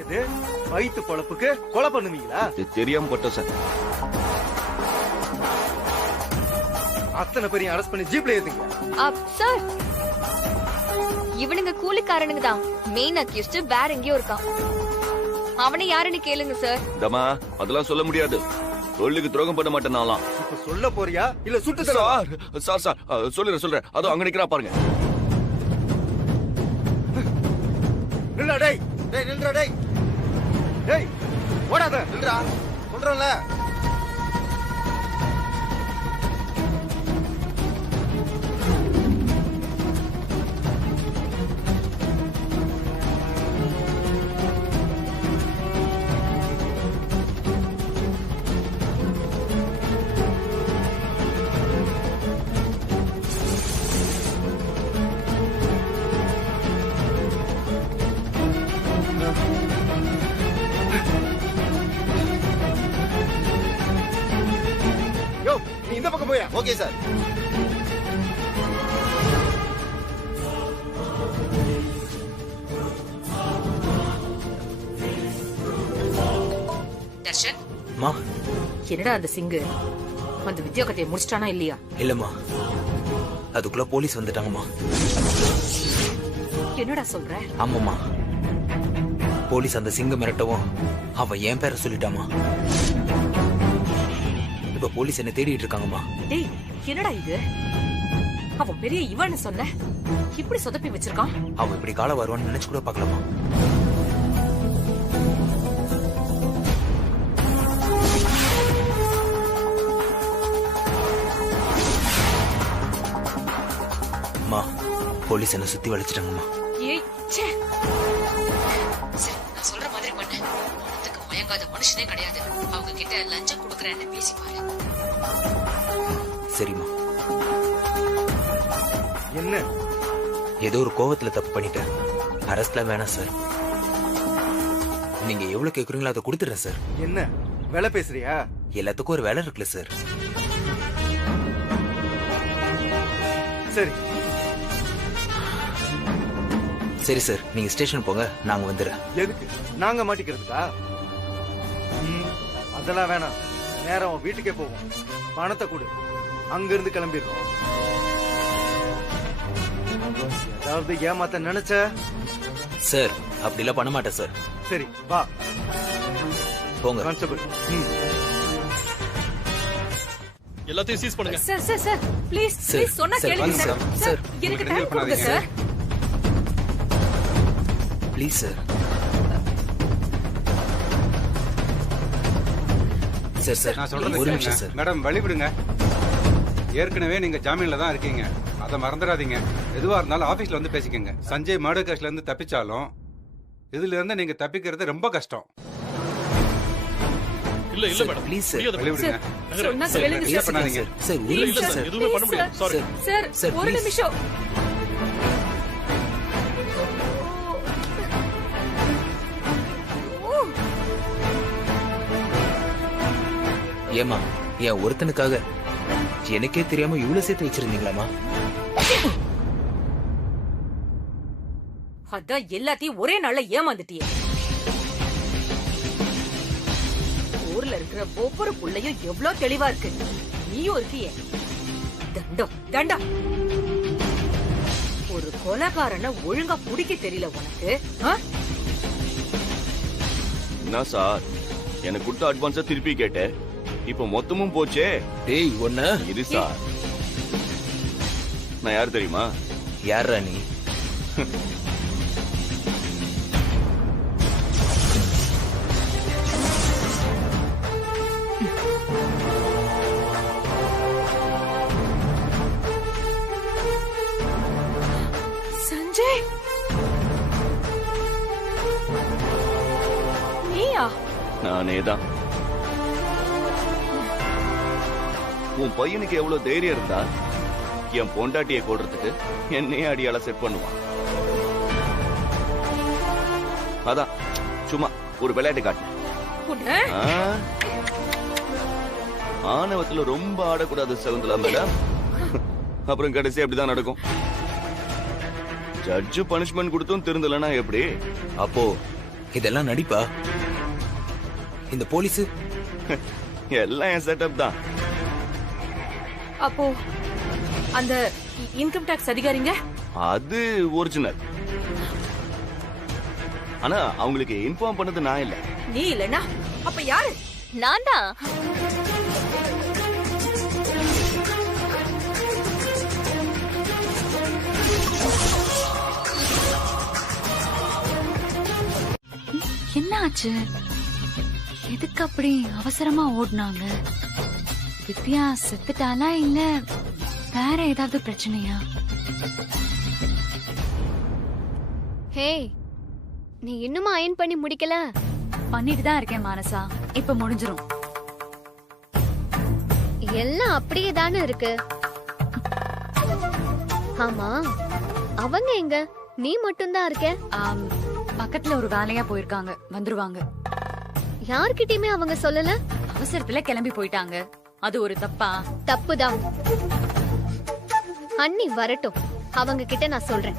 எது வயிற்று பொழப்புக்கு கொலை பண்ணுவீங்களா? தெரியாம பட்டோம் சார். அத்தனை பேரையும் அரெஸ்ட் பண்ணி ஜீப்ல ஏத்துங்க. சார், இவனுங்க கூலிக்காரனுங்க தான். மெயின் அக்யூஸ்ட் வேற எங்கேயோ இருக்கான். அவனை யாருன்னு கேளுங்க சார். தமா அதெல்லாம் சொல்ல முடியாது. சொல்லுக்கு துரோகம் பண்ண மாட்டேன் நான்லாம். இப்ப சொல்ல போறியா இல்ல சுட்டு தர? சார் சார் சொல்லுறேன். அதோ அங்க நிக்கிறா பாருங்க. நில்றா டேய். டேய் நில்றா டேய். டேய் ஓடாத. நில்றா. சொல்றேன்ல. நீ இந்த பக்கம் போயா? Okay sir. தர்ஷன், மா என்னடா அந்த சிங்கு அந்த வித்யா கதையை முடிச்சிட்டானா இல்லையா? இல்லம்மா, அதுக்குள்ள போலீஸ் வந்துட்டாங்கம்மா. என்னடா சொல்ற? ஆமாம்மா, போலீஸ் அந்த சிங்க மிரட்டவும் அவன் என் பேரை சொல்லிட்டாமா. இப்ப போலீஸ் என்ன தேடிட்டு இருக்காங்கம்மா. டேய், என்னடா இது? அவன் பெரிய இவன்னு சொன்ன, இப்படி சொதப்பி வச்சிருக்கான். அவன் இப்படி கால வருவான்னு நினைச்சு கூட பாக்கலாமா. அம்மா, போலீஸ் என்ன சுத்தி வளைச்சிட்டாங்கம்மா. ஏய், ச்சே. சரி, நான் சொல்ற மாதிரி பண்ணு. பணத்துக்கு மயங்காத மனுஷனே கிடையாது. அவங்க கிட்ட லஞ்சம் கொடுக்கறேன்னு பேசி பாரு. சரிம்மா. என்ன? ஏதோ ஒரு கோவத்துல தப்பு பண்ணிட்டேன். அரஸ்ட்ல வேணாம் சார். நீங்க எவ்வளவு கேக்குறீங்களோ அதை கொடுத்துறேன் சார். என்ன வேலை பேசுறியா? எல்லாத்துக்கும் ஒரு வேலை இருக்குல்ல சார். சரி சரி சார், நீங்க ஸ்டேஷன் போங்க, நாங்க வந்துடுறேன். எதுக்கு? நாங்க மாட்டிக்கிறதுக்கா? அதெல்லாம் வேணாம். நேரம் வீட்டுக்கே போவோம். பணத்தை கொடு, அங்க இருந்து கிளம்பிடுறோம். ஏதாவது ஏமாத்த நினைச்ச? சார், அப்படிலாம் பண்ண மாட்டேன் சார். சரி வா போங்க. கான்ஸ்டபிள். எல்லாத்தையும் சீஸ் பண்ணுங்க. Sir sir sir, please sir, please சொன்னா சார், கேளுங்க வாங்க சார். சார். சார், எனக்கு டைம் கொடுங்க sir. Please sir. Sir sir, நான் சொல்றது ஒரு நிமிஷம் சார். மேடம் வழி விடுங்க. ஏற்கனவே நீங்க ஜாமீன்ல தான் இருக்கீங்க, அதை மறந்துடாதீங்க. எதுவா இருந்தாலும் ஆபீஸ்ல வந்து பேசிக்கங்க. சஞ்சய் மர்டர் கேஸ்ல இருந்து தப்பிச்சாலும் இதுல இருந்து நீங்க தப்பிக்கிறது ரொம்ப கஷ்டம். இல்ல இல்ல மேடம், ப்ளீஸ் சார். வழி விடுங்க. சொன்னா கேளுங்க இல்ல சார். பண்ணாதீங்க. சார், ஒரு இல்ல நிமிஷம் சார், சார். எதுவுமே பண்ண முடியாது. சாரி சார், சார், ஒரு please. நிமிஷம். ஏமா, என் ஒருத்தனுக்காக எனக்கே தெரியாம இவ்வளவு சேர்த்து வச்சிருந்தீங்களாமா? அதான் எல்லாத்தையும் ஒரே நாள்ல ஏமாந்துட்டியே. ஊர்ல இருக்கிற ஒவ்வொரு புள்ளையும் எவ்வளவு தெளிவா இருக்கு. நீயும் இருக்கியே. தண்டம் தண்டம். ஒரு கொலைகாரனை ஒழுங்கா பிடிக்க தெரியல உனக்கு. என்ன சார், எனக்கு கொடுத்த அட்வான்ஸா திருப்பி கேட்டேன். இப்ப மொத்தமும் போச்சே. டேய் ஒண்ணு இரு சார். நான் யார் தெரியுமா? யாரா நீ? சஞ்சய், நீயா? நானேதான். உன் பையனுக்கு எவ்வளவு தைரியம் இருந்தா என் பொண்டாட்டியை கொள்றதுக்கு என்னையே அடியால செட் பண்ணுவான். அதான் சும்மா ஒரு விளையாட்டு காட்டினேன். உன்னை ஆணவத்துல ரொம்ப ஆடக்கூடாது சகுந்தலா மேடம். அப்புறம் கடைசி அப்படிதான் நடக்கும். ஜட்ஜு பனிஷ்மெண்ட் கொடுத்தும் திருந்தலனா எப்படி? அப்போ இதெல்லாம் நடிப்பா? இந்த போலீஸ் எல்லாம் என் செட்டப் தான். அப்போ அந்த இன்கம் டாக்ஸ் அதிகாரிங்க அது ஒரிஜினல். ஆனா அவங்களுக்கு இன்ஃபார்ம் பண்ணது நான் இல்ல. நீ இல்லனா அப்ப யாரு? நான் தான். என்ன ஆச்சு? எதுக்கு அப்படி அவசரமா ஓடுனாங்க? வித்யா செத்துட்டாளா இல்ல வேற ஏதாவது பிரச்சனையா? ஹே, நீ இன்னுமா அயன் பண்ணி முடிக்கல? பண்ணிட்டு தான் இருக்கேன் மானசா, இப்ப முடிஞ்சிரும். எல்லாம் அப்படியே தானே இருக்கு. ஆமா, அவங்க எங்க? நீ மட்டும்தான் இருக்க. பக்கத்துல ஒரு வேலையா போயிருக்காங்க, வந்துருவாங்க. யார்கிட்டயுமே அவங்க சொல்லல. அவசரத்துல கிளம்பி போயிட்டாங்க. அது ஒரு தப்பா? தப்புதான். அண்ணி வரட்டும், அவங்க கிட்ட நான் சொல்றேன்.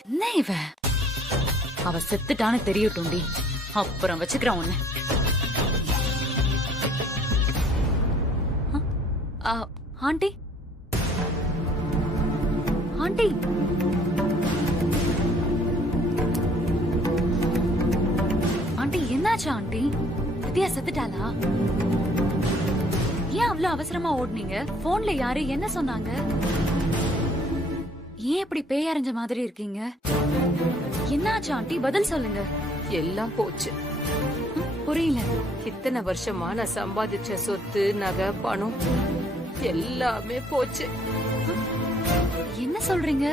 என்ன இவ? அவ செத்துட்டான்னு தெரியட்டும்டி, அப்புறம் வச்சுக்கிறேன் உன்னை. ஆண்டி, ஆண்டி, ஆண்டி என்னாச்சு ஆண்டி? வித்யா செத்துட்டாளா? ஏன் அவ்வளவு அவசரமா ஓடுனீங்க? போன்ல யாரு என்ன சொன்னாங்க? ஏன் இப்படி பேய் அரைஞ்ச மாதிரி இருக்கீங்க? என்னாச்சு ஆண்டி? பதில் சொல்லுங்க. எல்லாம் போச்சு. புரியல. இத்தனை வருஷமா நான் சம்பாதிச்ச சொத்து, நகை, பணம் எல்லாமே போச்சு. என்ன சொல்றீங்க?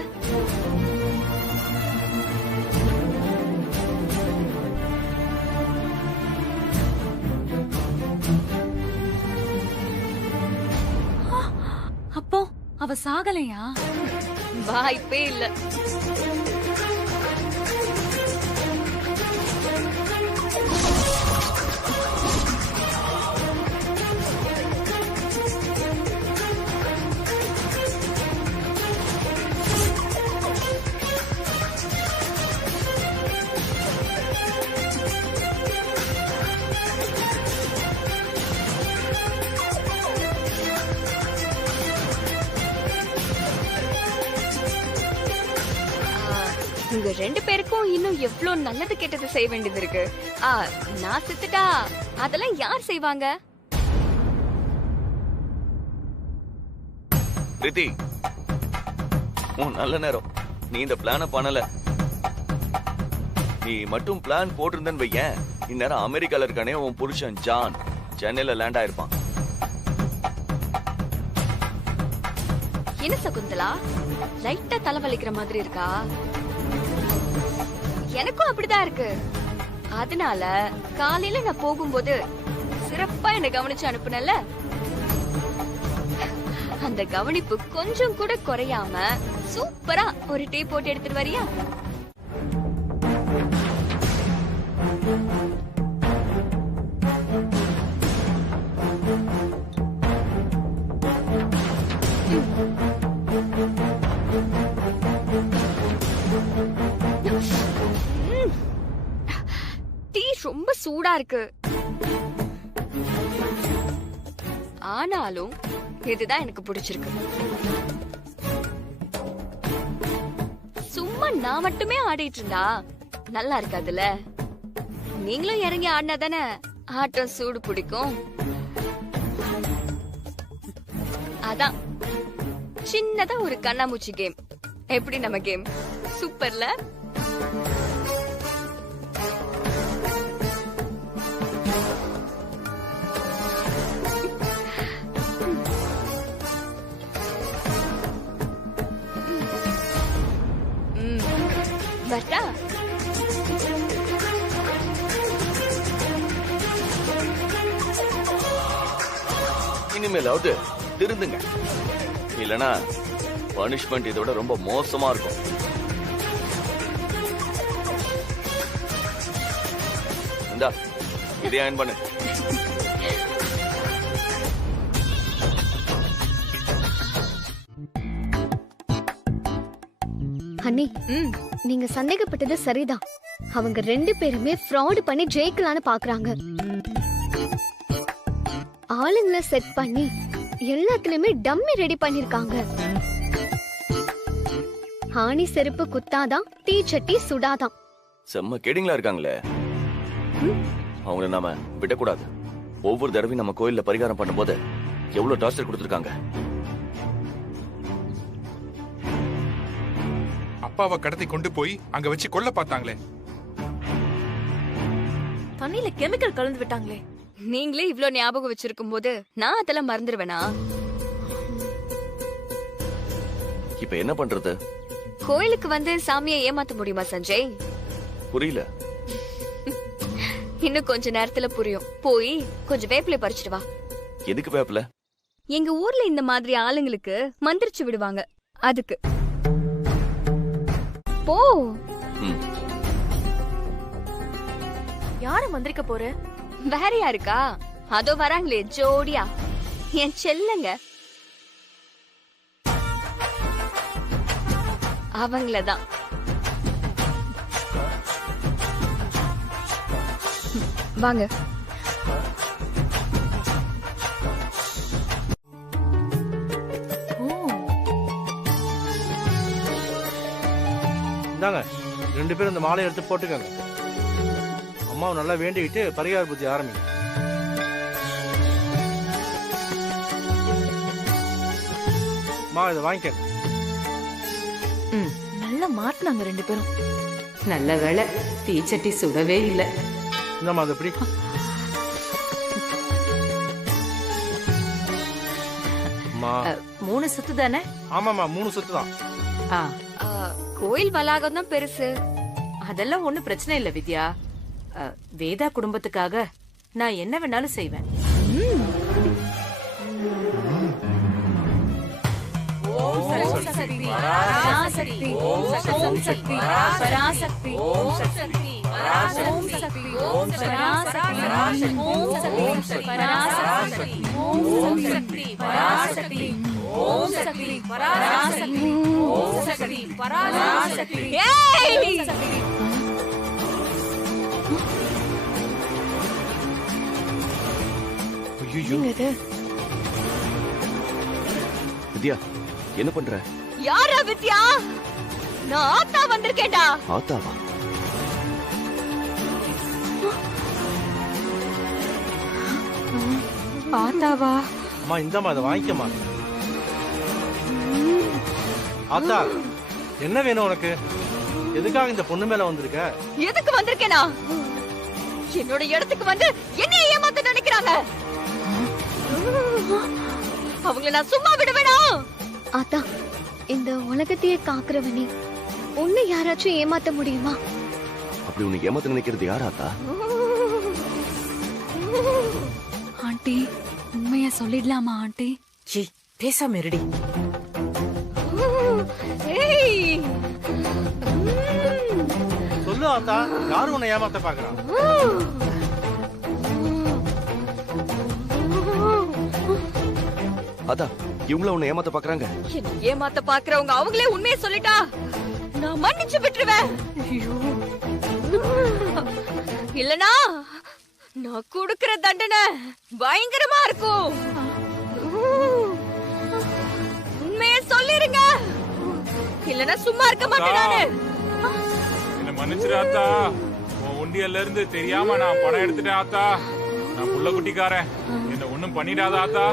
அப்போ அவ சாகலையா? வாய்ப்பே இல்ல. உங்க ரெண்டு பேருக்கும் இன்னும் எவ்வளவு நல்லது கெட்டது செய்ய வேண்டியது இருக்கு. நான் செத்துட்டா அதெல்லாம் யார் செய்வாங்க? பிரீத்தி, உன் நல்ல நேரம். நீ இந்த பிளான பண்ணல. நீ மட்டும் பிளான் போட்டிருந்தன்னு வையேன், இந்நேரம் அமெரிக்கால இருக்கானே உன் புருஷன் ஜான் சென்னையில லேண்ட் ஆயிருப்பான். என்ன சகுந்தலா, லைட்டா தலைவலிக்கிற மாதிரி இருக்கா? எனக்கும் அப்படிதான் இருக்கு. அதனால காலையில நான் போகும்போது சிறப்பா என்ன கவனிச்சு அனுப்புனல, அந்த கவனிப்பு கொஞ்சம் கூட குறையாம சூப்பரா ஒரு டீ போட்டு எடுத்துட்டு வரியா? டீ ரொம்ப சூடா இருக்கு. ஆனாலும் இதுதான் எனக்கு பிடிச்சிருக்கு. சும்மா நான் மட்டுமே ஆடிட்டு இருந்தா நல்லா இருக்காதுல்ல. நீங்களும் இறங்கி ஆடினா தானே ஆட்டம் சூடு பிடிக்கும். அதான் சின்னதா ஒரு கண்ணாமூச்சி கேம். எப்படி நம்ம கேம்? சூப்பர்ல. வரட்டா? இனிமேலாவது திருந்துங்க, இல்லனா பனிஷ்மெண்ட் இதோட ரொம்ப மோசமா இருக்கும். இந்தா இதே அயன் பண்ணு. ஹனி ம் நீங்க சந்தேகப்பட்டது சரிதான். அவங்க 2 பேருமே ஃப்ராட் பண்ணி ஜெயிக்கலான்னு பாக்குறாங்க. ஆளுங்களை செட் பண்ணி எல்லாத்துலயுமே டம்மி ரெடி பண்ணிருக்காங்க. ஆணி செருப்பு குத்தாதான், தீச்சட்டி சுடாதான். செம்ம கேடிங்களா இருக்காங்களே. அவங்கள நாம விடக்கூடாது. ஒவ்வொரு தடவையும் நம்ம கோயில்ல பரிகாரம் பண்ணும்போது எவ்வளவு டார்ச்சர் கொடுத்திருக்காங்க. அப்பாவை கடத்தி கொண்டு போய் அங்க வச்சு கொல்ல பார்த்தாங்களே. தண்ணியில கெமிக்கல் கலந்து விட்டாங்களே. நீங்களே இவ்ளோ ஞாபகம் வச்சிருக்கும் போது நான் அதெல்லாம் மறந்துடுவேனா? இப்ப என்ன பண்றது? கோயிலுக்கு வந்து சாமியை ஏமாத்த முடியுமா சஞ்சய்? புரியல. இன்னும் கொஞ்ச நேரத்துல புரியும். போய் கொஞ்சம் வேப்பிலை பறிச்சிட்டு வா. எதுக்கு வேப்பில? எங்க ஊர்ல இந்த மாதிரி ஆளுங்களுக்கு மந்திரிச்சு விடுவாங்க, அதுக்கு. போ. யார மந்திரிக்க போற? வேற யாருக்கா? அதோ வராங்களே ஜோடியா, என் செல்லங்க. அவங்களதான். வாங்க. இந்தாங்க 2 பேரும் இந்த மாலையை எடுத்து போட்டுக்கோங்க. அம்மாவை நல்லா வேண்டிக்கிட்டு பரிகார பூஜை ஆரம்பிங்க. அம்மா இதை வாங்கிக்க. நல்லா மாட்டினாங்க 2 பேரும். நல்ல வேளை தீச்சட்டி சுடவே இல்ல. இந்தம்மா அது எப்படி? அம்மா 3 சுத்து தானே? ஆமாம்மா 3 சுத்து தான். கோயில் வளாகம் தான் பெருசு. அதெல்லாம் ஒண்ணும் பிரச்சனை இல்ல வித்யா. வேதா குடும்பத்துக்காக நான் என்ன வேணாலும் செய்வேன். வித்யா என்ன பண்ற? யாரா வித்யா? நான் ஆத்தா வந்திருக்கேன்டா. ஆத்தாவா? ஆத்தாவா? அம்மா இந்தம்மா இதை வாங்கிக்கம்மா. ஆத்தா என்ன வேணும் உனக்கு? எதுக்காக இந்த பொண்ணு மேல வந்திருக்க? எதுக்கு வந்திருக்கேனா? என்னோட இடத்துக்கு வந்து என்ன ஏமாத்த நினைக்கிறாங்க. அவங்கள நான் சும்மா விடுவேனா? ஆத்தா இந்த உலகத்தையே காக்குறவனே, உன்னை யாராச்சும் ஏமாத்த முடியுமா? அப்படி உன்னை ஏமாத்த நினைக்கிறது யார் ஆத்தா? ஆண்டி உண்மையா சொல்லிடலாமா ஆண்டி? பேசாம இருடி. சொல்லு ஆத்தா, யாரும் உன்னை ஏமாத்த பாக்குறான்? அதா இவங்கள உன்னை ஏமாத்த பாக்குறாங்க. என்ன ஏமாத்த பாக்குறவங்க அவங்களே உண்மையை சொல்லிட்டா நான் மன்னிச்சு விட்டுருவேன். இல்லனா நான் கொடுக்கிற தண்டனை பயங்கரமா இருக்கும். உண்மையை சொல்லிருங்க, இல்லனா சும்மா இருக்க மாட்டேன் நானு. என்ன மன்னிச்சிரு ஆத்தா. உன் உண்டியல்ல இருந்து தெரியாம நான் பணம் எடுத்துட்டேன் ஆத்தா. நான் புள்ள குட்டிக்காரன், என்ன ஒண்ணும் பண்ணிடாத ஆத்தா.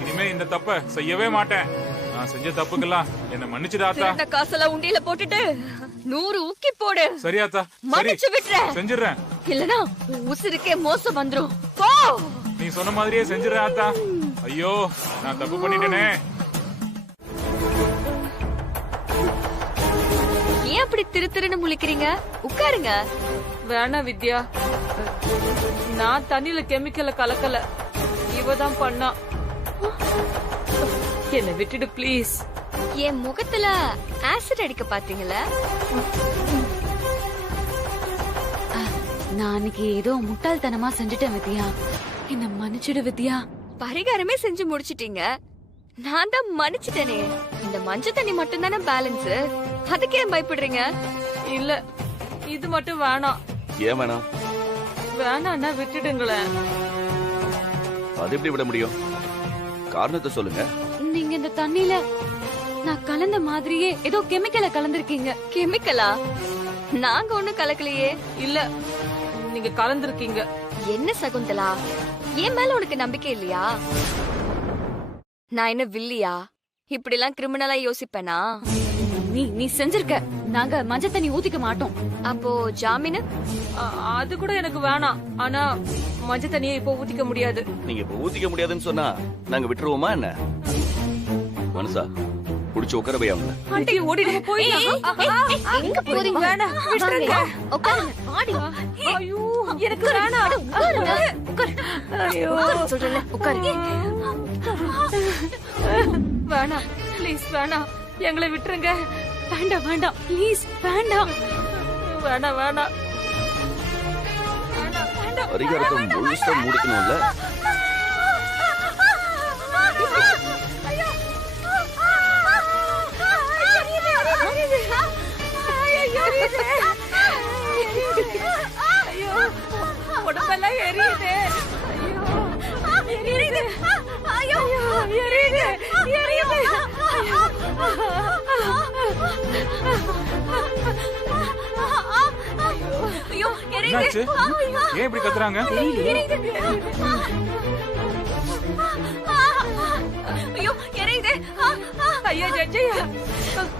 இனிமே இந்த தப்ப செய்யவே மாட்டேன். நான் செஞ்ச தப்புக்கெல்லாம் என்ன மன்னிச்சிடு ஆத்தா. இந்த காசெல்லாம் உண்டியல போட்டுட்டு 100 ஊக்கி போடு. சரி ஆத்தா, மன்னிச்சு விட்டுறேன். செஞ்சிடுறேன். இல்லனா உசுருக்கே மோசம் வந்துரும். போ. நீ சொன்ன மாதிரியே செஞ்சிடுறேன் ஆத்தா. ஐயோ நான் தப்பு பண்ணிட்டேனே. ஏன் அப்படி திருன்னு முழிக்கிறீங்க? உட்காருங்க. வேணா வித்யா, நான் தண்ணியில கெமிக்கல கலக்கல, இவதான் பண்ணா. என்ன விட்டுடு ப்ளீஸ். என் முகத்துல ஆசிட் அடிக்க பாத்தீங்களா? நான் அன்னைக்கு ஏதோ முட்டாள்தனமா செஞ்சுட்டேன் வித்யா, என்ன மன்னிச்சிடு வித்யா. பரிகாரமே செஞ்சு முடிச்சிட்டீங்க, நான் தான் மன்னிச்சிட்டேனே. இந்த மஞ்சள் தண்ணி மட்டும் தானே பேலன்ஸ், அதுக்கு ஏன் பயப்படுறீங்க? இல்ல இது மட்டும் வேணாம். ஏன் வேணாம்? வேணான்னா விட்டுடுங்களேன். அது எப்படி விட முடியும்? காரணத்தை சொல்லுங்க. நீங்க இந்த தண்ணில நான் கலந்த மாதிரியே ஏதோ கெமிக்கலை கலந்திருக்கீங்க. கெமிக்கலா? நாங்க ஒண்ணும் கலக்கலையே. இல்ல நீங்க கலந்துருக்கீங்க. என்ன சகுந்தலா, என் மேல உனக்கு நம்பிக்கை இல்லையா? நான் என்ன வில்லியா? இப்படி எல்லாம் கிரிமினலா யோசிப்பேனா? நீ செஞ்சிருக்க. நாங்க மஞ்சள் தண்ணி ஊத்திக்க மாட்டோம். அப்போ ஜாமீன்? அது கூட எனக்கு வேணாம். ஆனா மஞ்சள் தண்ணியை இப்போ ஊத்திக்க முடியாது. நீங்க இப்ப ஊத்திக்க முடியாதுன்னு சொன்னா நாங்க விட்டுருவோமா என்ன? மனசா புடிச்சு உட்கார போய் அவங்க. ஆண்டி ஓடிடுங்க, போயிடலாம். எங்க போறீங்க? வேணாம், விட்டுருங்க. உட்காருங்க. ஆடி. ஐயோ எனக்கு வேணாம். உட்காருங்க. ஐயோ சொல்றேன், உட்காருங்க. வேணாம், ப்ளீஸ் வேணாம், எங்களை விட்டுருங்க. வேண்டாம் வேண்டாம், ப்ளீஸ் வேண்டாம். வேணாம் வேணாம். பரிகாரத்தை முழுசா முடிக்கணும்ல. உடம்பெல்லாம் எரியுது. எரியுது. எரியுது. எரியுது. என்னாச்சு? ஏன் இப்படி கத்துறாங்க? ஐயா ஜட்ஜையா,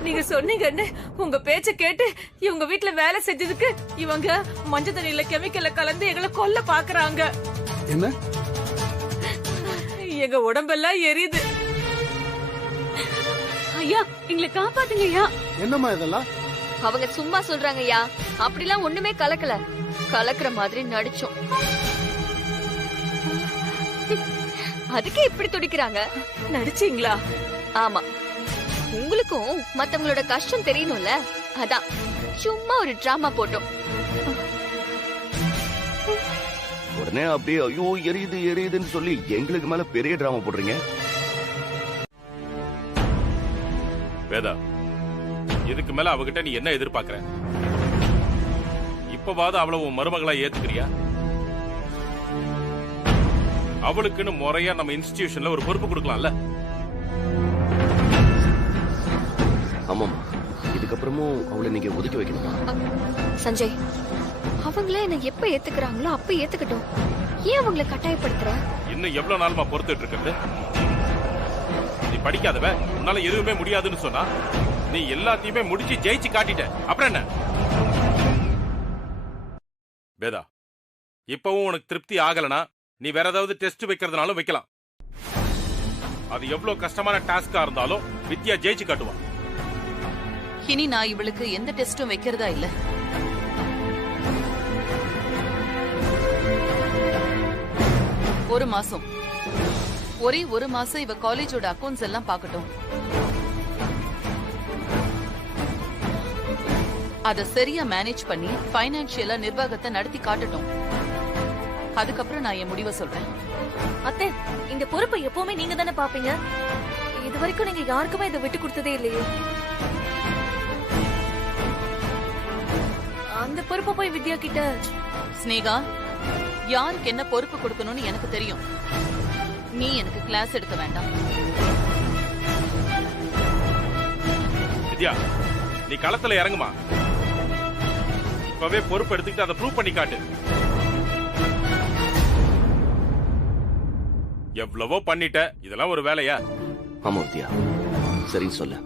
நீங்க சொன்னீங்கன்னு உங்க பேச்ச கேட்டு இவங்க வீட்டுல வேலை செஞ்சதுக்கு இவங்க மஞ்சள் தண்ணியில கெமிக்கலை கலந்து எங்களை கொல்ல பாக்குறாங்க. என்ன? எங்க உடம்பெல்லாம் எரியுது. ஐயா எங்களை காப்பாத்துங்க ஐயா. என்னம்மா இதெல்லாம்? அவங்க சும்மா சொல்றாங்கய்யா. அப்படிலாம் ஒண்ணுமே கலக்கல. கலக்குற மாதிரி நடிச்சோம். அதுக்கே இப்படி துடிக்கிறாங்க. நடிச்சீங்களா? ஆமா, உங்களுக்கும் மத்தவங்களோட கஷ்டம் தெரியணும்ல, அதான் சும்மா ஒரு டிராமா போட்டோம். உடனே அப்படியே ஐயோ எரியுது எரியுதுன்னு சொல்லி எங்களுக்கு மேல பெரிய டிராமா போடுறீங்க. வேதா, இதுக்கு மேல அவகிட்ட நீ என்ன எதிர்பார்க்கற? இப்பவாது அவளை உன் மருமகளா ஏத்துக்கிறியா? அவளுக்குன்னு முறையா நம்ம இன்ஸ்டிடியூஷன்ல ஒரு பொறுப்பு கொடுக்கலாம்ல? ஆமாமா, இதுக்கப்புறமும் அவளை நீங்க ஒதுக்கி வைக்கணுமா? சஞ்சய், அவங்கள என்ன எப்ப ஏத்துக்கிறாங்களோ அப்ப ஏத்துக்கட்டும். ஏன் அவங்கள கட்டாயப்படுத்துற? இன்னும் எவ்வளவு நாளுமா பொறுத்துட்டு இருக்கிறது? நீ படிக்காதவ, உன்னால எதுவுமே முடியாதுன்னு சொன்னா நீ எல்லாத்தையுமே முடிச்சு ஜெயிச்சு காட்டிட்ட. அப்புறம் என்ன? வேதா, இப்பவும் உனக்கு திருப்தி ஆகலனா நீ வேற ஏதாவது டெஸ்ட் வைக்கிறதுனாலும் வைக்கலாம். அது எவ்வளவு கஷ்டமான டாஸ்கா இருந்தாலும் வித்யா ஜெயிச்சு காட்டுவான். இனி நான் இவளுக்கு எந்த டெஸ்டும் வைக்கிறதா இல்ல. ஒரு மாசம் இவ காலேஜோட அக்கவுண்ட்ஸ் எல்லாம் பார்க்கட்டும். அத சரியா மேனேஜ் பண்ணி பைனான்சியலா நிர்வாகத்தை நடத்தி காட்டட்டும். அதுக்கப்புறம் நான் என் முடிவை சொல்றேன். அத்தை, இந்த பொறுப்பை எப்பவுமே நீங்க தானே பாப்பீங்க. இது வரைக்கும் நீங்க யாருக்குமே இதை விட்டு கொடுத்ததே இல்லையே. அந்த பொறுப்பை போய் வித்யா கிட்ட. ஸ்னேகா, யாருக்கு என்ன பொறுப்பு கொடுக்கணும்னு எனக்கு தெரியும். நீ எனக்கு கிளாஸ் எடுக்க வேண்டாம். வித்யா, நீ களத்துல இறங்குமா. இப்பவே பொறுப்பு எடுத்துக்கிட்டு அதை ப்ரூவ் பண்ணி காட்டு. எவ்வளவோ பண்ணிட்ட, இதெல்லாம் ஒரு வேலையா? ஆமா வித்யா, சரின்னு சொல்ல.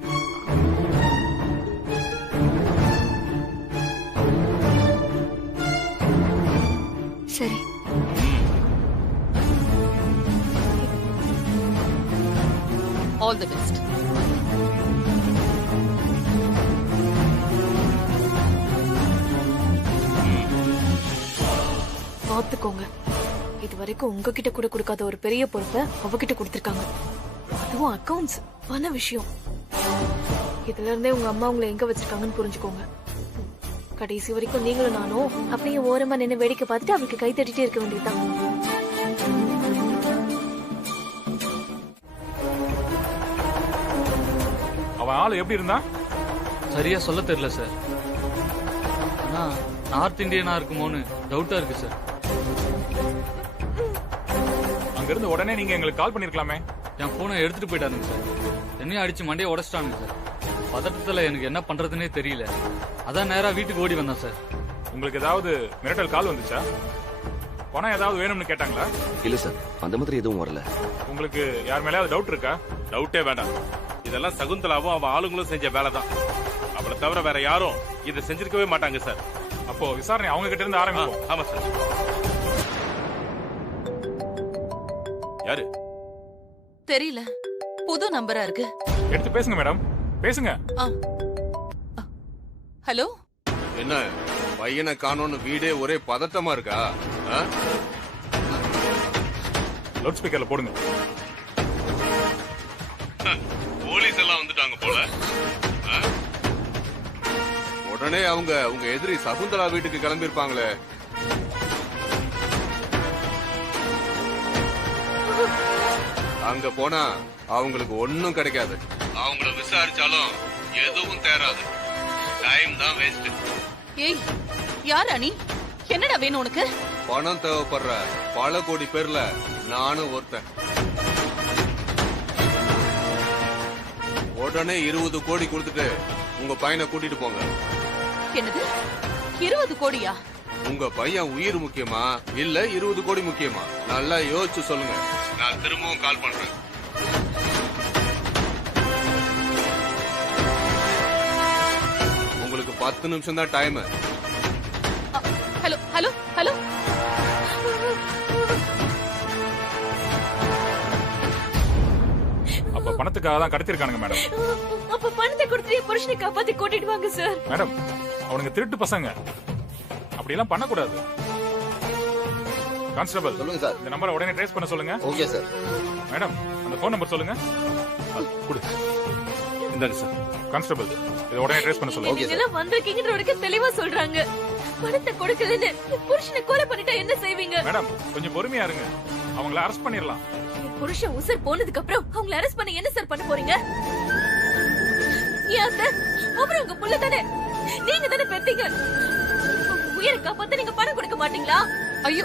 சரி. All the best. பாத்துக்கோங்க, இது வரைக்கும் உங்ககிட்ட கூட கொடுக்காத ஒரு பெரிய பொறுப்பை அவகிட்ட கொடுத்திருக்காங்க. அதுவும் அக்கவுண்ட்ஸ், பண விஷயம். இதுல இருந்தே உங்க அம்மா உங்களை எங்க வச்சிருக்காங்கன்னு புரிஞ்சுக்கோங்க. கடைசி வரைக்கும் நீங்களும் நானும் அப்படியே ஓரமா நின்று வேடிக்கை பார்த்துட்டு அவளுக்கு கை தட்டிட்டே இருக்க வேண்டியதுதான். அவன் ஆளு எப்படி இருந்தான்? சரியா சொல்ல தெரியல சார். ஆனா நார்த் இந்தியனா இருக்குமோன்னு டவுட்டா இருக்கு சார். அங்க இருந்து உடனே நீங்க எங்களுக்கு கால் பண்ணிருக்கலாமே. என் போனை எடுத்துட்டு போயிட்டாருங்க சார். என்னையும் அடிச்சு மண்டையை உடைச்சிட்டானுங்க சார். பதட்டத்துல எனக்கு என்ன பண்றதுன்னே தெரியல. அதான் நேரா வீட்டுக்கு ஓடி வந்தேன் சார். உங்களுக்கு ஏதாவது மிரட்டல் கால் வந்துச்சா? பணம் ஏதாவது வேணும்னு கேட்டாங்களா? இல்ல சார், அந்த மாதிரி எதுவும் வரல. உங்களுக்கு யார் மேலயாவது டவுட் இருக்கா? டவுட்டே வேண்டாம். இதெல்லாம் சகுந்தலாவும் அவன் ஆளுங்களும் செஞ்ச வேலை தான். அவளை தவிர வேற யாரும் இதை செஞ்சிருக்கவே மாட்டாங்க சார். அப்போ விசாரணை அவங்க கிட்ட இருந்து ஆரம்பிப்போம். ஆமா சார். யாரு தெரியல, புது நம்பரா இருக்கு. எடுத்து பேசுங்க மேடம், பேசுங்க. ஹலோ, என்ன பையனை காணோன்னு வீடே ஒரே பதட்டமா இருக்கா? லவுட் ஸ்பீக்கர்ல போடுங்க. போலீஸ் எல்லாம் வந்துட்டாங்க போல. உடனே அவங்க உங்க எதிரி சகுந்தலா வீட்டுக்கு கிளம்பி இருப்பாங்களே. அங்க போனா அவங்களுக்கு ஒன்னும் கிடைக்காது. அவங்கள விசாரிச்சாலும் எதுவும் தேராது. டைம் தான் வேஸ்ட். ஏய் யாரா நீ? என்னடா வேணும் உனக்கு? பணம் தேவைப்படுற பல கோடி பேர்ல நானும் ஒருத்தன். உடனே 20 கோடி கொடுத்துட்டு உங்க பையனை கூட்டிட்டு போங்க. என்னது 20 கோடியா? உங்க பையன் உயிர் முக்கியமா இல்ல 20 கோடி முக்கியமா? நல்லா யோசிச்சு சொல்லுங்க. நான் திரும்பவும் கால் பண்றேன். உங்களுக்கு 10 நிமிஷம் தான் டைம். ஹலோ ஹலோ ஹலோ, அப்ப பணத்துக்காக தான் கடத்திருக்கானுங்க மேடம். அப்ப பணத்தை கொடுத்து என் புருஷனை காப்பாத்தி கூட்டிட்டு வாங்க சார். மேடம், அவனுங்க திருட்டு பசங்க, அப்படி எல்லாம் பண்ணக்கூடாது. கான்ஸ்டபிள் சொல்லுங்க சார். இந்த நம்பரை உடனே ட்ரேஸ் பண்ண சொல்லுங்க. Okay sir. மேடம், அந்த போன் நம்பர் சொல்லுங்க. கொடு. இந்தாங்க சார். கான்ஸ்டபிள் இதை உடனே ட்ரேஸ் பண்ண சொல்லுங்க. நீங்க எல்லாம் வந்திருக்கீங்கன்ற வரைக்கும் தெளிவா சொல்றாங்க. பணத்தை கொடுக்கலன்னு புருஷனை கொலை பண்ணிட்டா என்ன செய்வீங்க? மேடம், கொஞ்சம் பொறுமையா இருங்க. அவங்கள அரெஸ்ட் பண்ணிடலாம். என் புருஷன் உசர் போனதுக்கு அப்புறம் அவங்கள அரெஸ்ட் பண்ண என்ன சார் பண்ண போறீங்க? ஏன் சார், அப்புறம் உங்க புள்ள தானே, நீங்க தானே பெத்தீங்க. உயிரை காப்பாத்த நீங்க பணம் கொடுக்க மாட்டீங்களா? ஐயோ,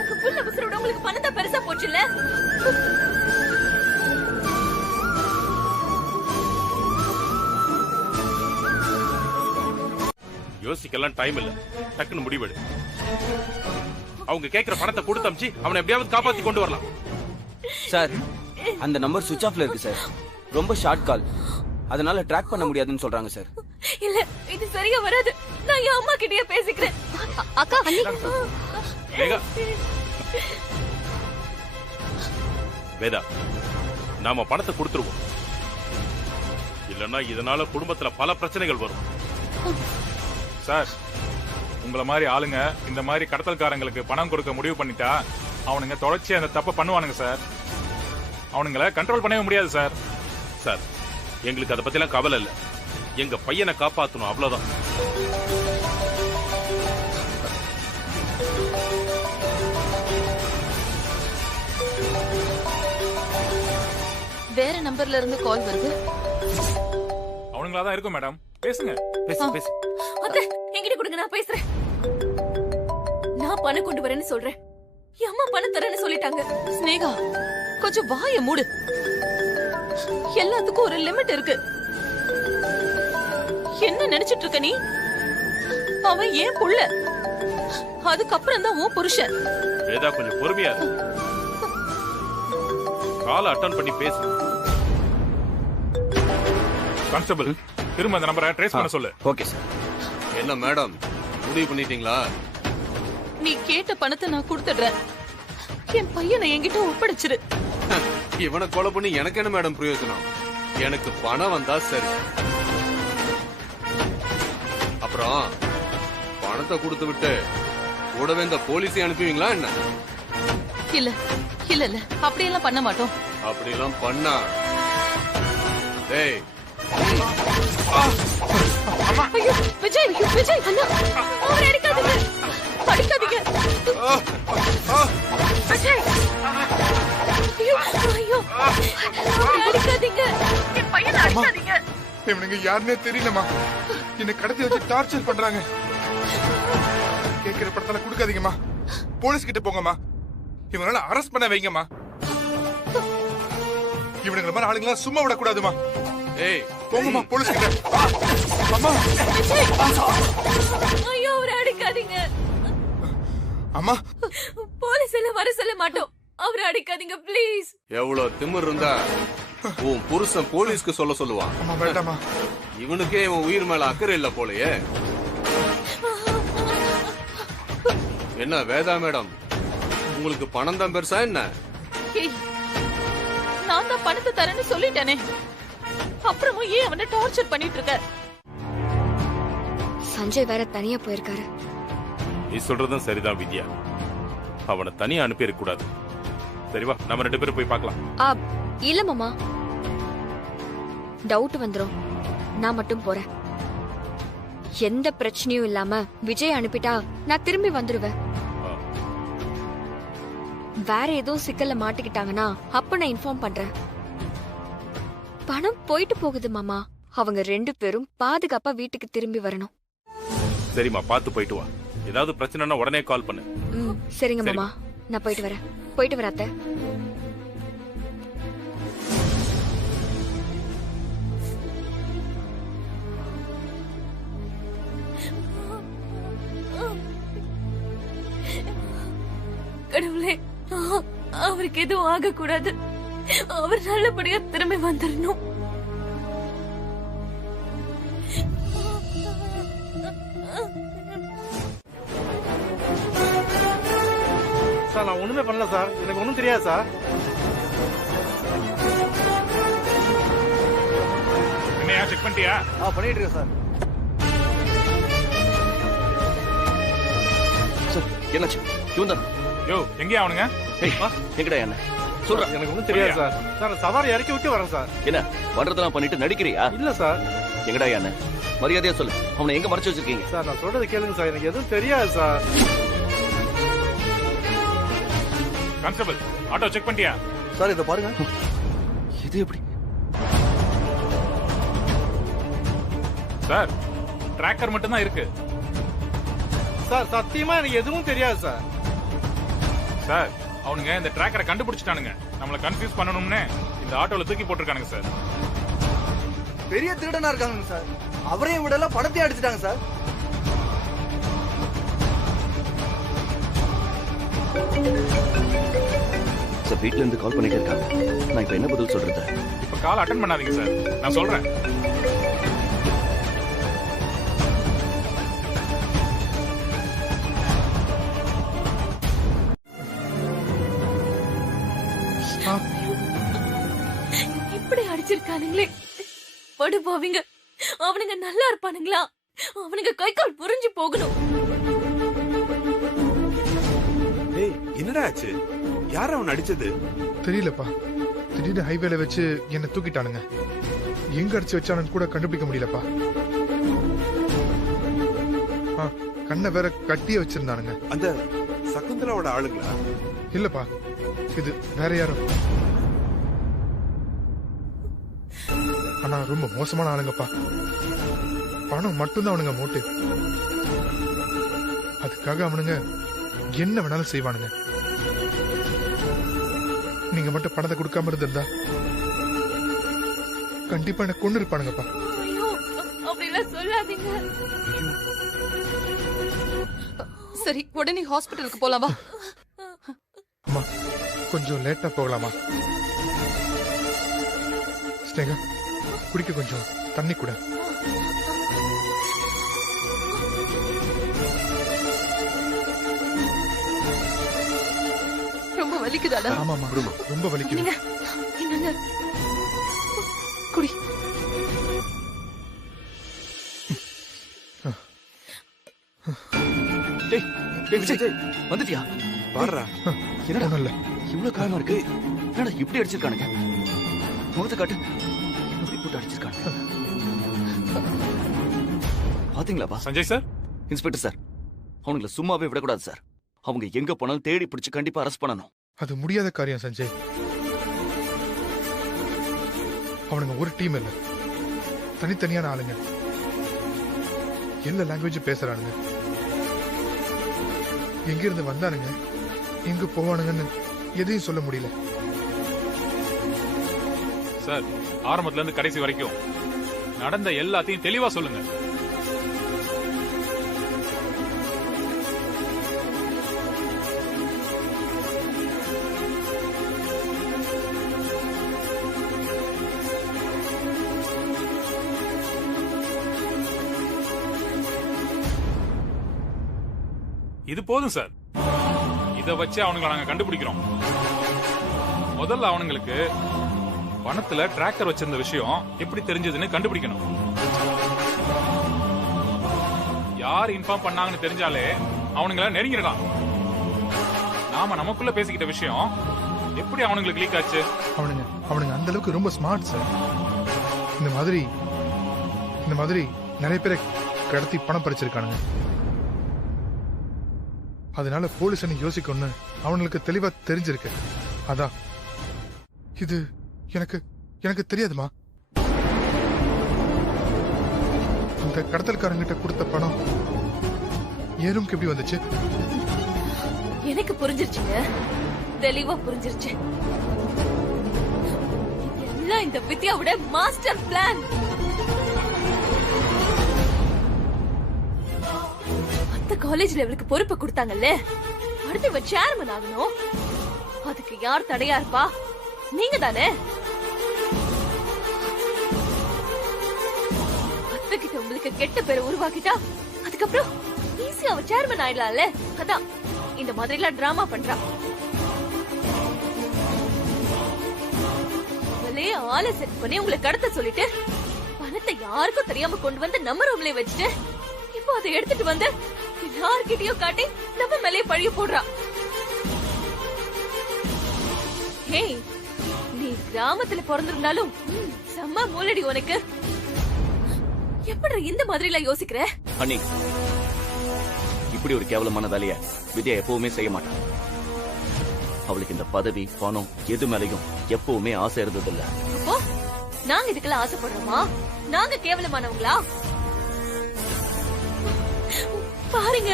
உங்க புள்ள உசரோட உங்களுக்கு பணம் தான் பெருசா போச்சுல்ல. யோசிக்கலாம் டைம் இல்ல. டக்குன்னு முடிவெடு. அவங்க கேக்குற பணத்தை கொடுத்து அமிச்சு அவனை எப்படியாவது காப்பாத்தி கொண்டு வரலாம். சார், அந்த நம்பர் சுவிட்ச் ஆஃப்ல இருக்கு சார். ரொம்ப ஷார்ட் கால், அதனால ட்ராக் பண்ண முடியாதுன்னு சொல்றாங்க சார். இல்ல, இது சரியா வராது. நான் என் அம்மா கிட்டயே பேசிக்கிறேன். அக்கா வேதா, வேதா, நாம பணத்தை கொடுத்துருவோம். இல்லன்னா இதனால குடும்பத்துல பல பிரச்சனைகள் வரும். சார், உங்கள மாதிரி ஆளுங்க இந்த மாதிரி கடத்தல்காரங்களுக்கு பணம் கொடுக்க முடிவு பண்ணிட்டா அவனுங்க தொடர்ச்சி அந்த தப்ப பண்ணுவானுங்க சார். அவனுங்களை கண்ட்ரோல் பண்ணவே முடியாது சார். சார், எங்களுக்கு அதை பத்தி எல்லாம் கவலை இல்ல. எங்க பையனை காப்பாத்தணும், அவ்வளவுதான். வேற நம்பர்ல இருந்து கால் வருது. அவனுங்களா தான் இருக்கும் மேடம். பேசுங்க. பேசு பேசு. அத்தை, என்கிட்ட கொடுங்க, நான் பேசுறேன். நான் பணம் கொண்டு வரேன்னு சொல்றேன். என் அம்மா பணம் தரேன்னு சொல்லிட்டாங்க. ஸ்னேகா, கொஞ்சம் வாய மூடு. எல்லாத்துக்கும் ஒரு லிமிட் இருக்கு. என்ன நினைச்சிட்டு இருக்க நீ? அவன் ஏன் புள்ள, அதுக்கப்புறம் தான் உன் புருஷன். வேதா, கொஞ்சம் பொறுமையா இரு. காலை அட்டன் பண்ணி பேசு. கான்ஸ்டபிள், திரும்ப அந்த நம்பரை ட்ரேஸ் பண்ண சொல்லு. Okay sir. என்ன மேடம், முடிவு பண்ணிட்டீங்களா? நீ கேட்ட பணத்தை நான் கொடுத்துடுறேன். என் பையனை என்கிட்ட ஒப்படைச்சிரு. இவனை கொலை பண்ணி எனக்கு என்ன மேடம் பிரயோஜனம்? எனக்கு பணம் வந்தா சரி. அப்புறம் பணத்தை கொடுத்து விட்டு கூடவே இந்த போலீஸை அனுப்புவீங்களா என்ன? இல்ல இல்ல இல்ல, அப்படியெல்லாம் பண்ண மாட்டோம். அப்படியெல்லாம் பண்ணா டேய். ஐயோ, விஜய், விஜய், அண்ணா, அவரை அடிக்காதீங்க, அடிக்காதீங்க. விஜய், ஐயோ ஐயோ அவரை அடிக்காதீங்க என் பையனை அடிக்காதீங்க. இவனுங்க யாருன்னே தெரியலமா, என்னை கடத்தி வச்சு டார்ச்சர் பண்றாங்க. கேட்கிற படத்தால கொடுக்காதீங்கம்மா, போலீஸ் கிட்ட போங்கம்மா, இவனால அரெஸ்ட் பண்ண வைங்கம்மா. இவனுங்களை மாதிரி ஆளுங்களா சும்மா விடக்கூடாதுமா. ஏய் போங்கம்மா போலீஸ் கிட்ட. அம்மா ஐயோ அவரை அடிக்காதீங்க. அம்மா போலீஸ் எல்லாம் வர சொல்ல மாட்டோம், அவரை அடிக்காதீங்க ப்ளீஸ். எவ்வளவு திமிர் இருந்தா உன் புருஷன் போலீஸ்க்கு சொல்ல சொல்லுவான். அம்மா வேண்டாமா. இவனுக்கே இவன் உயிர் மேல அக்கறை இல்ல போலயே. என்ன வேதா மேடம், உங்களுக்கு பணம் தான் பெருசா என்ன? ஏய், நான் தான் பணத்தை தரேன்னு சொல்லிட்டேனே, அப்புறமும் ஏன் அவனை டார்ச்சர் பண்ணிட்டு இருக்க? சஞ்சய் வேற தனியா போயிருக்காரு. நீ சொல்றதும் சரிதான் வித்யா, அவனை தனியா அனுப்பி இருக்க கூடாது. சரிவா, நம்ம 2 பேரும் போய் பார்க்கலாம். இல்ல மாமா, டவுட் வந்துரும். நான் மட்டும் போறேன். எந்த பிரச்சனையும் இல்லாம விஜய் அனுப்பிட்டா நான் திரும்பி வந்துருவேன். வேற ஏதோ சிக்கல்ல மாட்டிக்கிட்டாங்கன்னா அப்ப நான் இன்ஃபார்ம் பண்றேன். பணம் போயிட்டு போகுது மாமா, அவங்க 2 பேரும் பாதுகாப்பா வீட்டுக்கு திரும்பி வரணும். சரிம்மா, பார்த்து போயிட்டு வா. ஏதாவது பிரச்சனைனா உடனே கால் பண்ணு. சரிங்க மாமா, நான் போயிட்டு வரேன். போயிட்டு வர அத்தை. கடவுளே, அவருக்கு எதுவும் ஆக கூடாது, அவர் நல்லபடியா திரும்பி வந்துடணும். சார் நான் ஒண்ணுமே பண்ணல சார், எனக்கு ஒண்ணும் தெரியாது சார். என்னையா செக் பண்ணிட்டியா? பண்ணிட்டு இருக்கேன் சார். சார் என்னாச்சு? இவன் தான். யோ எங்கயா அவனுங்க? எங்கடா என்ன சொல்ற? எனக்கு ஒண்ணும் தெரியாது சார். சார் சவாரி இறக்கி விட்டு வரேன் சார். என்ன பண்றதெல்லாம் பண்ணிட்டு நடிக்கிறியா? இல்ல சார். எங்கடா என்ன மரியாதையா சொல்லு, அவனை எங்க மறைச்சு வச்சிருக்கீங்க? சார் நான் சொல்றது கேளுங்க சார், எனக்கு எதுவும் தெரியாது சார். கான்ஸ்டபிள், ஆட்டோ செக் பண்ணிட்டியா? சார் இத பாருங்க. இது எப்படி? சார் டிராக்கர் மட்டும் தான் இருக்கு சார். சத்தியமா எனக்கு எதுவும் தெரியாது சார். சார் அவனுங்க இந்த டிராக்கரை கண்டுபிடிச்சிட்டானுங்க, நம்மள கன்ஃபியூஸ் பண்ணணும்னு இந்த ஆட்டோல தூக்கி போட்டிருக்கானுங்க சார். பெரிய திருடனா இருக்காங்க சார். அவரையும் விடல, பணத்தையும் அடிச்சிட்டாங்க சார். சார் வீட்ல இருந்து கால் பண்ணிட்டு இருக்காங்க. நான் இப்ப என்ன பதில் சொல்றது? இப்ப கால் அட்டெண்ட் பண்ணாதீங்க சார், நான் சொல்றேன். இப்படி அடிச்சிருக்கானுங்களே, படு போவீங்க. அவனுங்க நல்லா இருப்பானுங்களா? அவனுங்க கை கால் புரிஞ்சு போகணும். என்னடா ஆச்சு? யார் அவன் அடிச்சது? தெரியலப்பா, திடீர்னு ஹைவேல வச்சு என்ன தூக்கிட்டானுங்க. எங்க அடிச்சு வச்சானு கூட கண்டுபிடிக்க முடியலப்பா. கண்ணை வேற கட்டியே வச்சிருந்தானுங்க. அந்த சகுந்தலாவோட ஆளுங்களா? இல்லப்பா, இது வேற யாரும். ஆனா ரொம்ப மோசமான ஆளுங்கப்பா. பணம் மட்டும்தான் அவனுங்க மோட்டிவ். அதுக்காக அவனுங்க என்ன வேணாலும் செய்வானுங்க. நீங்க மட்டும் பணத்தை கொடுக்காம இருந்திருந்தா கண்டிப்பா என்ன கொண்டு இருப்பானுங்கப்பா. ஐயோ அப்படிலாம் சொல்லாதீங்க. சரி உடனே ஹாஸ்பிட்டலுக்கு போலாமா? அம்மா கொஞ்சம் லேட்டா போகலாமா? ஸ்னேகா குடிக்க கொஞ்சம் தண்ணி கூட. ரொம்ப வலிக்குதாடா? ஆமாமா ரொம்ப வலிக்குது. என்னங்க குடி. வந்துட்டியா? பாடுறா. என்னடா இல்ல இவ்வளவு காயமா இருக்கு? என்னடா இப்படி அடிச்சிருக்கானுங்க? முகத்தை காட்டு. இப்படி போட்டு அடிச்சிருக்கானுங்க. பாத்தீங்களாப்பா? சஞ்சய் சார். இன்ஸ்பெக்டர் சார், அவங்களை சும்மாவே விடக்கூடாது சார். அவங்க எங்க போனாலும் தேடி பிடிச்சு கண்டிப்பா அரெஸ்ட் பண்ணணும். அது முடியாத காரியம் சஞ்சய். அவனுங்க ஒரு டீம் இல்ல, தனித்தனியான ஆளுங்க. எல்லா லாங்குவேஜும் பேசுறானுங்க. எங்க இருந்து வந்தானுங்க, எங்க போவானுங்கன்னு எதையும் சொல்ல முடியல. சார், ஆரம்பத்துல இருந்து கடைசி வரைக்கும் நடந்த எல்லாத்தையும் தெளிவா சொல்லுங்க. இது போதும் சார். இத வச்சு அவனுங்களை நாங்க கண்டுபிடிக்கிறோம். முதல்ல அவனுங்களுக்கு பணத்துல டிராக்டர் வச்சிருந்த விஷயம் எப்படி தெரிஞ்சதுன்னு கண்டுபிடிக்கணும். யார் இன்ஃபார்ம் பண்ணாங்கன்னு தெரிஞ்சாலே அவனுங்களை நெருங்கிடலாம். நாம நமக்குள்ள பேசிக்கிட்ட விஷயம் எப்படி அவனுங்களுக்கு லீக் ஆச்சு? அவனுங்க அந்த அளவுக்கு ரொம்ப ஸ்மார்ட் சார். இந்த மாதிரி நிறைய பேரை கடத்தி பணம் பறிச்சிருக்கானுங்க. அதனால போலீஸ் யோசிக்கணும்னு அவனுக்கு தெளிவா தெரிஞ்சிருக்கு. அதான் இது எனக்கு தெரியாதுமா. அந்த கடத்தல்காரங்கிட்ட கொடுத்த பணம் என் ரூம்க்கு எப்படி வந்துச்சு? எனக்கு புரிஞ்சிருச்சுங்க, தெளிவா புரிஞ்சிருச்சு. எல்லாம் இந்த வித்யாவோட மாஸ்டர் பிளான். அந்த காலேஜ்ல இவளுக்கு பொறுப்பை கொடுத்தாங்கல்ல, அடுத்து இவ சேர்மன் ஆகணும். அதுக்கு யார் தடையா இருப்பா? நீங்க தானே. அத்தைகிட்ட உங்களுக்கு கெட்ட பேரை உருவாக்கிட்டா அதுக்கப்புறம் ஈஸியா அவ சேர்மன் ஆயிடலாம்ல. அதான் இந்த மாதிரி எல்லாம் டிராமா பண்றா. அவளே ஆளை செட் பண்ணி உங்களை கடத்த சொல்லிட்டு பணத்தை யாருக்கும் தெரியாம கொண்டு வந்து நம்ம ரூம்ல வச்சுட்டு இப்போ அதை எடுத்துட்டு வந்து யார்கிட்டயோ காட்டி நம்ம மேலே பழிய போடுறா. ஹே, நீ கிராமத்துல பிறந்திருந்தாலும் செம்ம மூலடி உனக்கு. எப்படி இந்த மாதிரி எல்லாம் யோசிக்கிற? அண்ணி, இப்படி ஒரு கேவலமான வேலைய வித்யா எப்பவுமே செய்ய மாட்டான். அவளுக்கு இந்த பதவி பணம் எது மேலையும் எப்பவுமே ஆசை இருந்தது இல்ல. அப்போ நாங்க இதுக்கெல்லாம் ஆசைப்படுறோமா? நாங்க கேவலமானவங்களா? பாருங்க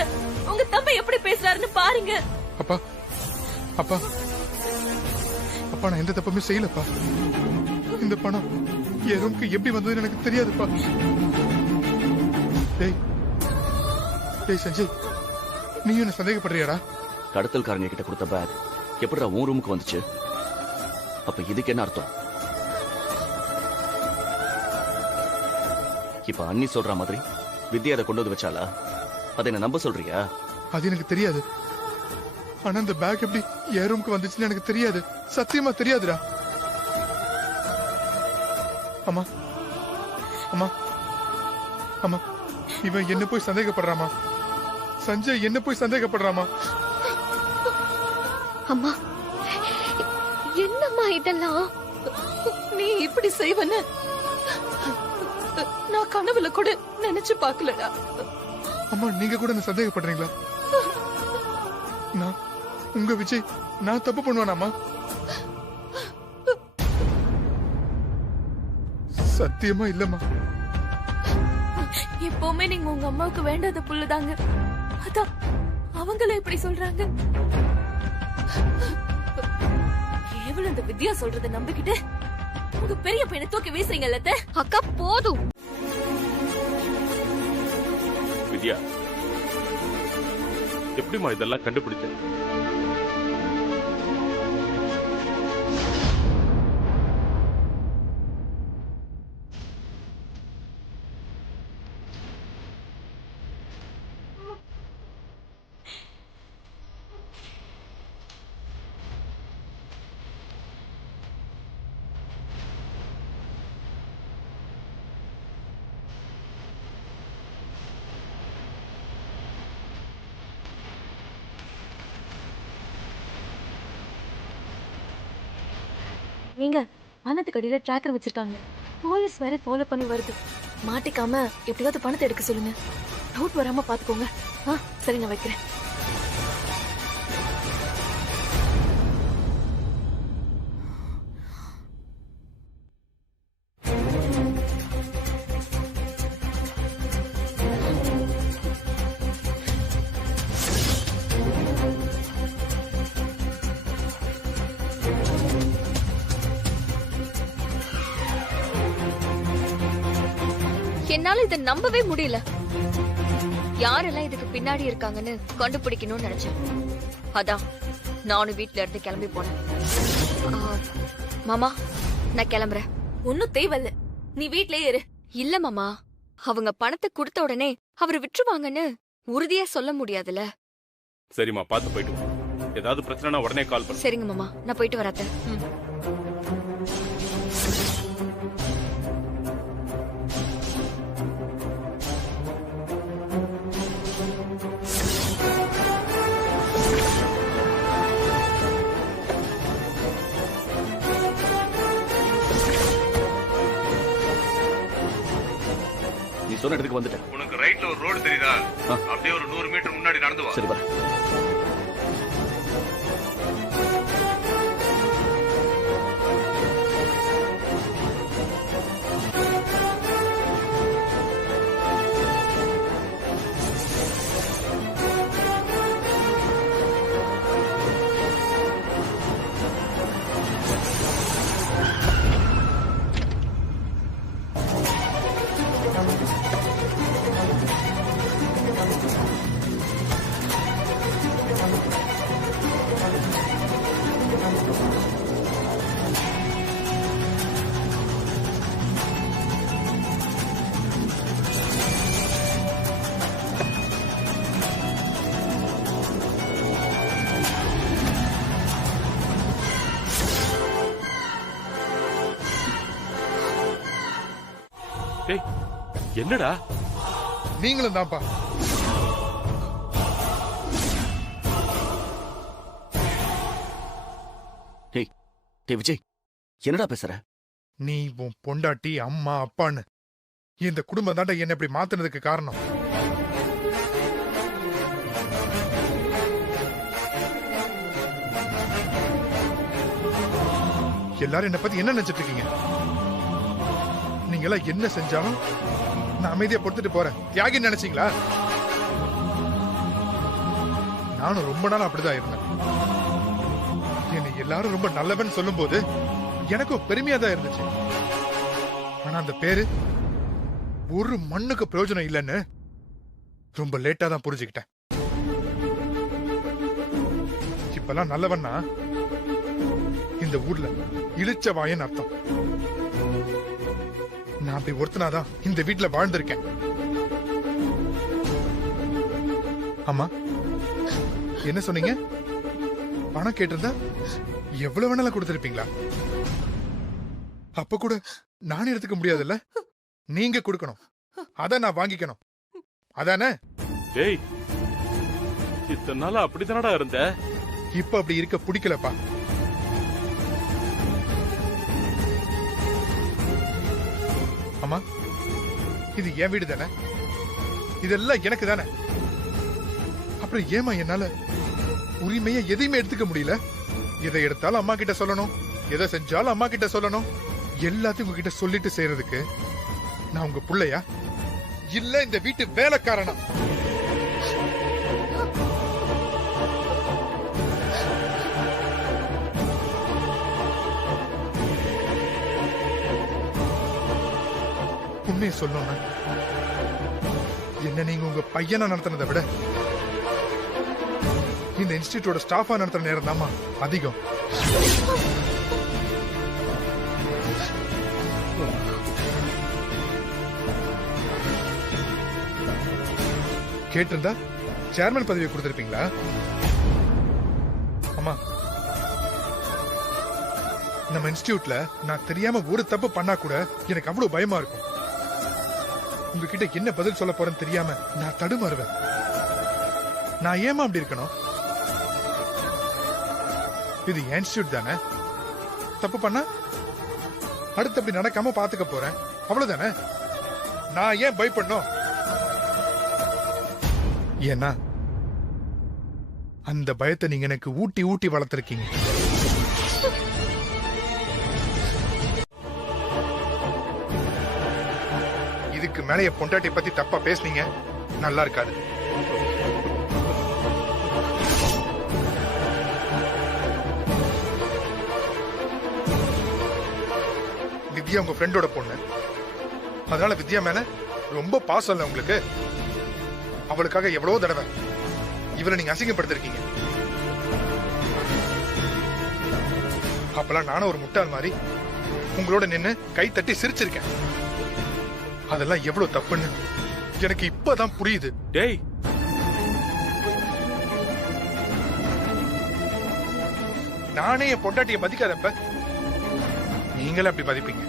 உங்க தம்பி எப்படி பேசுறாருன்னு பாருங்க. அப்பா அப்பா அப்பா, நான் எந்த தப்புமே செய்யலப்பா. இந்த பணம் என் ரூம்க்கு எப்படி வந்ததுன்னு எனக்கு தெரியாதுப்பா. டேய் சஞ்சய், நீ என்ன சந்தேகப்படுறியாடா? கடத்தல்காரங்க கிட்ட கொடுத்த பேக் எப்படிடா உன் ரூமுக்கு வந்துச்சு? அப்ப இதுக்கு என்ன அர்த்தம்? இப்ப அண்ணி சொல்ற மாதிரி வித்யா அதை கொண்டு வந்து வச்சாலா? அதை என்ன நம்ப சொல்றியா? அது எனக்கு தெரியாது. ஆனா அந்த பேக் எப்படி என் ரூமுக்கு வந்துச்சுன்னு எனக்கு தெரியாது. சத்தியமா தெரியாதுடா. அம்மா அம்மா அம்மா, இவன் என்ன போய் சந்தேகப்படுறாமா? சஞ்சய் என்ன போய் சந்தேகப்படுறாமா? அம்மா, என்னம்மா இதெல்லாம்? நீ இப்படி செய்வன்னு நான் கனவுல கூட நினைச்சு பாக்கலடா. அம்மா, நீங்க கூட என்ன சந்தேகப்படுறீங்களா? நான் உங்க விஜய் நான் தப்பு பண்ணுவானாமா? சத்தியமா இல்லம்மா. எப்பவுமே நீங்க உங்க அம்மாவுக்கு வேண்டாத புள்ளுதாங்க. அதான் அவங்கள இப்படி சொல்றாங்க. கேவலம் இந்த வித்யா சொல்றத நம்பிக்கிட்டு உங்க பெரிய பையனை தூக்கி வீசுறீங்கல்ல. அக்கா போதும். வித்யா, எப்படிமா இதெல்லாம் கண்டுபிடிச்ச? நீங்க பணத்துக்கு அடியில டிராக்கர் வச்சிருக்காங்க. போலீஸ் வேற ஃபாலோ பண்ணி வருது. மாட்டிக்காம எப்படியாவது பணத்தை எடுக்க சொல்லுங்க. டவுட் வராம பாத்துக்கோங்க. சரி, நான் வைக்கிறேன். என்னால இதை நம்பவே முடியல. யாரெல்லாம் இதுக்கு பின்னாடி இருக்காங்கன்னு கண்டுபிடிக்கணும்னு நினைச்சேன். அதான் நானும் வீட்ல இருந்து கிளம்பி போனேன். மாமா, நான் கிளம்புறேன். ஒன்னும் தேவையில்ல, நீ வீட்லயே இரு. இல்ல மாமா, அவங்க பணத்தை கொடுத்த உடனே அவரை விட்டுருவாங்கன்னு உறுதியா சொல்ல முடியாதுல்ல. சரிம்மா, பார்த்து போயிட்டு வா. ஏதாவது பிரச்சனைனா உடனே கால் பண்ணு. சரிங்க மாமா, நான் போயிட்டு வரேன். நீ சொன்ன இடத்துக்கு வந்துட்டேன். உனக்கு ரைட்ல ஒரு ரோடு தெரியுதா? அப்படியே ஒரு 100 மீட்டர் முன்னாடி நடந்து வா. சரி வா. என்னடா? நீங்களும் தான்ப்பா. விஜய், என்னடா பேசுற? நீ உன் பொண்டாட்டி, அம்மா, அப்பான்னு இந்த குடும்பம் தாண்டா என்ன இப்படி மாத்துனதுக்கு காரணம். எல்லாரும் என்ன பத்தி என்ன நினைச்சிட்டு இருக்கீங்க? நீங்க எல்லாம் என்ன செஞ்சாலும் நான் அமைதியா பொறுத்துட்டு போறேன். தியாகி நினைச்சீங்களா? நானும் ரொம்ப நாள் அப்படிதான் இருந்தேன். என்னை எல்லாரும் ரொம்ப நல்லவன் சொல்லும் போது எனக்கும் பெருமையா தான் இருந்துச்சு. ஆனா அந்த பேரு ஒரு மண்ணுக்கு பிரயோஜனம் இல்லைன்னு ரொம்ப லேட்டா தான் புரிஞ்சுக்கிட்டேன். இப்பெல்லாம் நல்லவன்னா இந்த ஊர்ல இழிச்ச வாயன்னு அர்த்தம். நான் அப்படி ஒருத்தனாதான் இந்த வீட்டுல வாழ்ந்திருக்கேன். ஆமா, என்ன சொன்னீங்க? பணம் கேட்டிருந்தா எவ்வளவு வேணாலும் கொடுத்திருப்பீங்களா? அப்ப கூட நான் எடுத்துக்க முடியாதுல்ல, நீங்க கொடுக்கணும். அத நான் வாங்கிக்கணும். அதானே? டேய், இத்தனை நாள் அப்படித்தானடா இருந்த. இப்ப அப்படி இருக்க பிடிக்கலப்பா. அம்மா, இது என் வீடு தானே, இதெல்லாம் எனக்கு தானே. அப்புறம் ஏமா என்னால உரிமையை எதையுமே எடுத்துக்க முடியல? எதை எடுத்தாலும் அம்மா கிட்ட சொல்லணும், எதை செஞ்சாலும் அம்மா கிட்ட சொல்லணும். எல்லாத்தையும் உங்ககிட்ட சொல்லிட்டு செய்யறதுக்கு நான் உங்க புள்ளையா இல்ல இந்த வீட்டு வேலைக்காரனா? உண்மையை சொல்லணும்னா என்ன நீங்க உங்க பையனா நடத்தினதை விட இந்த இன்ஸ்டிடியூட்டோட ஸ்டாஃபா நடத்துற நேரம் தாமா அதிகம். கேட்டிருந்தா சேர்மன் பதவியை கொடுத்திருப்பீங்களா? அம்மா, நம்ம இன்ஸ்டிடியூட்ல நான் தெரியாம ஒரு தப்பு பண்ணா கூட எனக்கு அவ்வளவு பயமா இருக்கும். உங்ககிட்ட என்ன பதில் சொல்ல போறேன்னு தெரியாம நான் தடுமாறுவேன். நான் ஏமா அப்படி இருக்கணும்? இது இன்ஸ்டிடியூட் தானே. தப்பு பண்ணா அடுத்து அப்படி நடக்காம பாத்துக்க போறேன், அவ்வளவுதானே. நான் ஏன் பயப்படணும்? ஏன்னா அந்த பயத்தை நீங்க எனக்கு ஊட்டி ஊட்டி வளர்த்திருக்கீங்க. இதுக்கு மேல என் பொண்டாட்டி பத்தி தப்பா பேசுனீங்க, நல்லா இருக்காது. வித்யா உங்க ஃப்ரெண்டோட பொண்ணு, அதனால வித்யா மேல ரொம்ப பாசம் இல்ல உங்களுக்கு? அவளுக்காக எவ்வளவு தடவை இவரை நீங்க அசிங்கப்படுத்திருக்கீங்க. அப்பெல்லாம் நானும் ஒரு முட்டாள் மாதிரி உங்களோட நின்னு கை தட்டி சிரிச்சிருக்கேன். அதெல்லாம் எவ்வளவு தப்புன்னு எனக்கு இப்பதான் புரியுது. டேய், நானே என் பொண்டாட்டியை மதிக்காதப்ப நீங்களே அப்படி மதிப்பீங்க.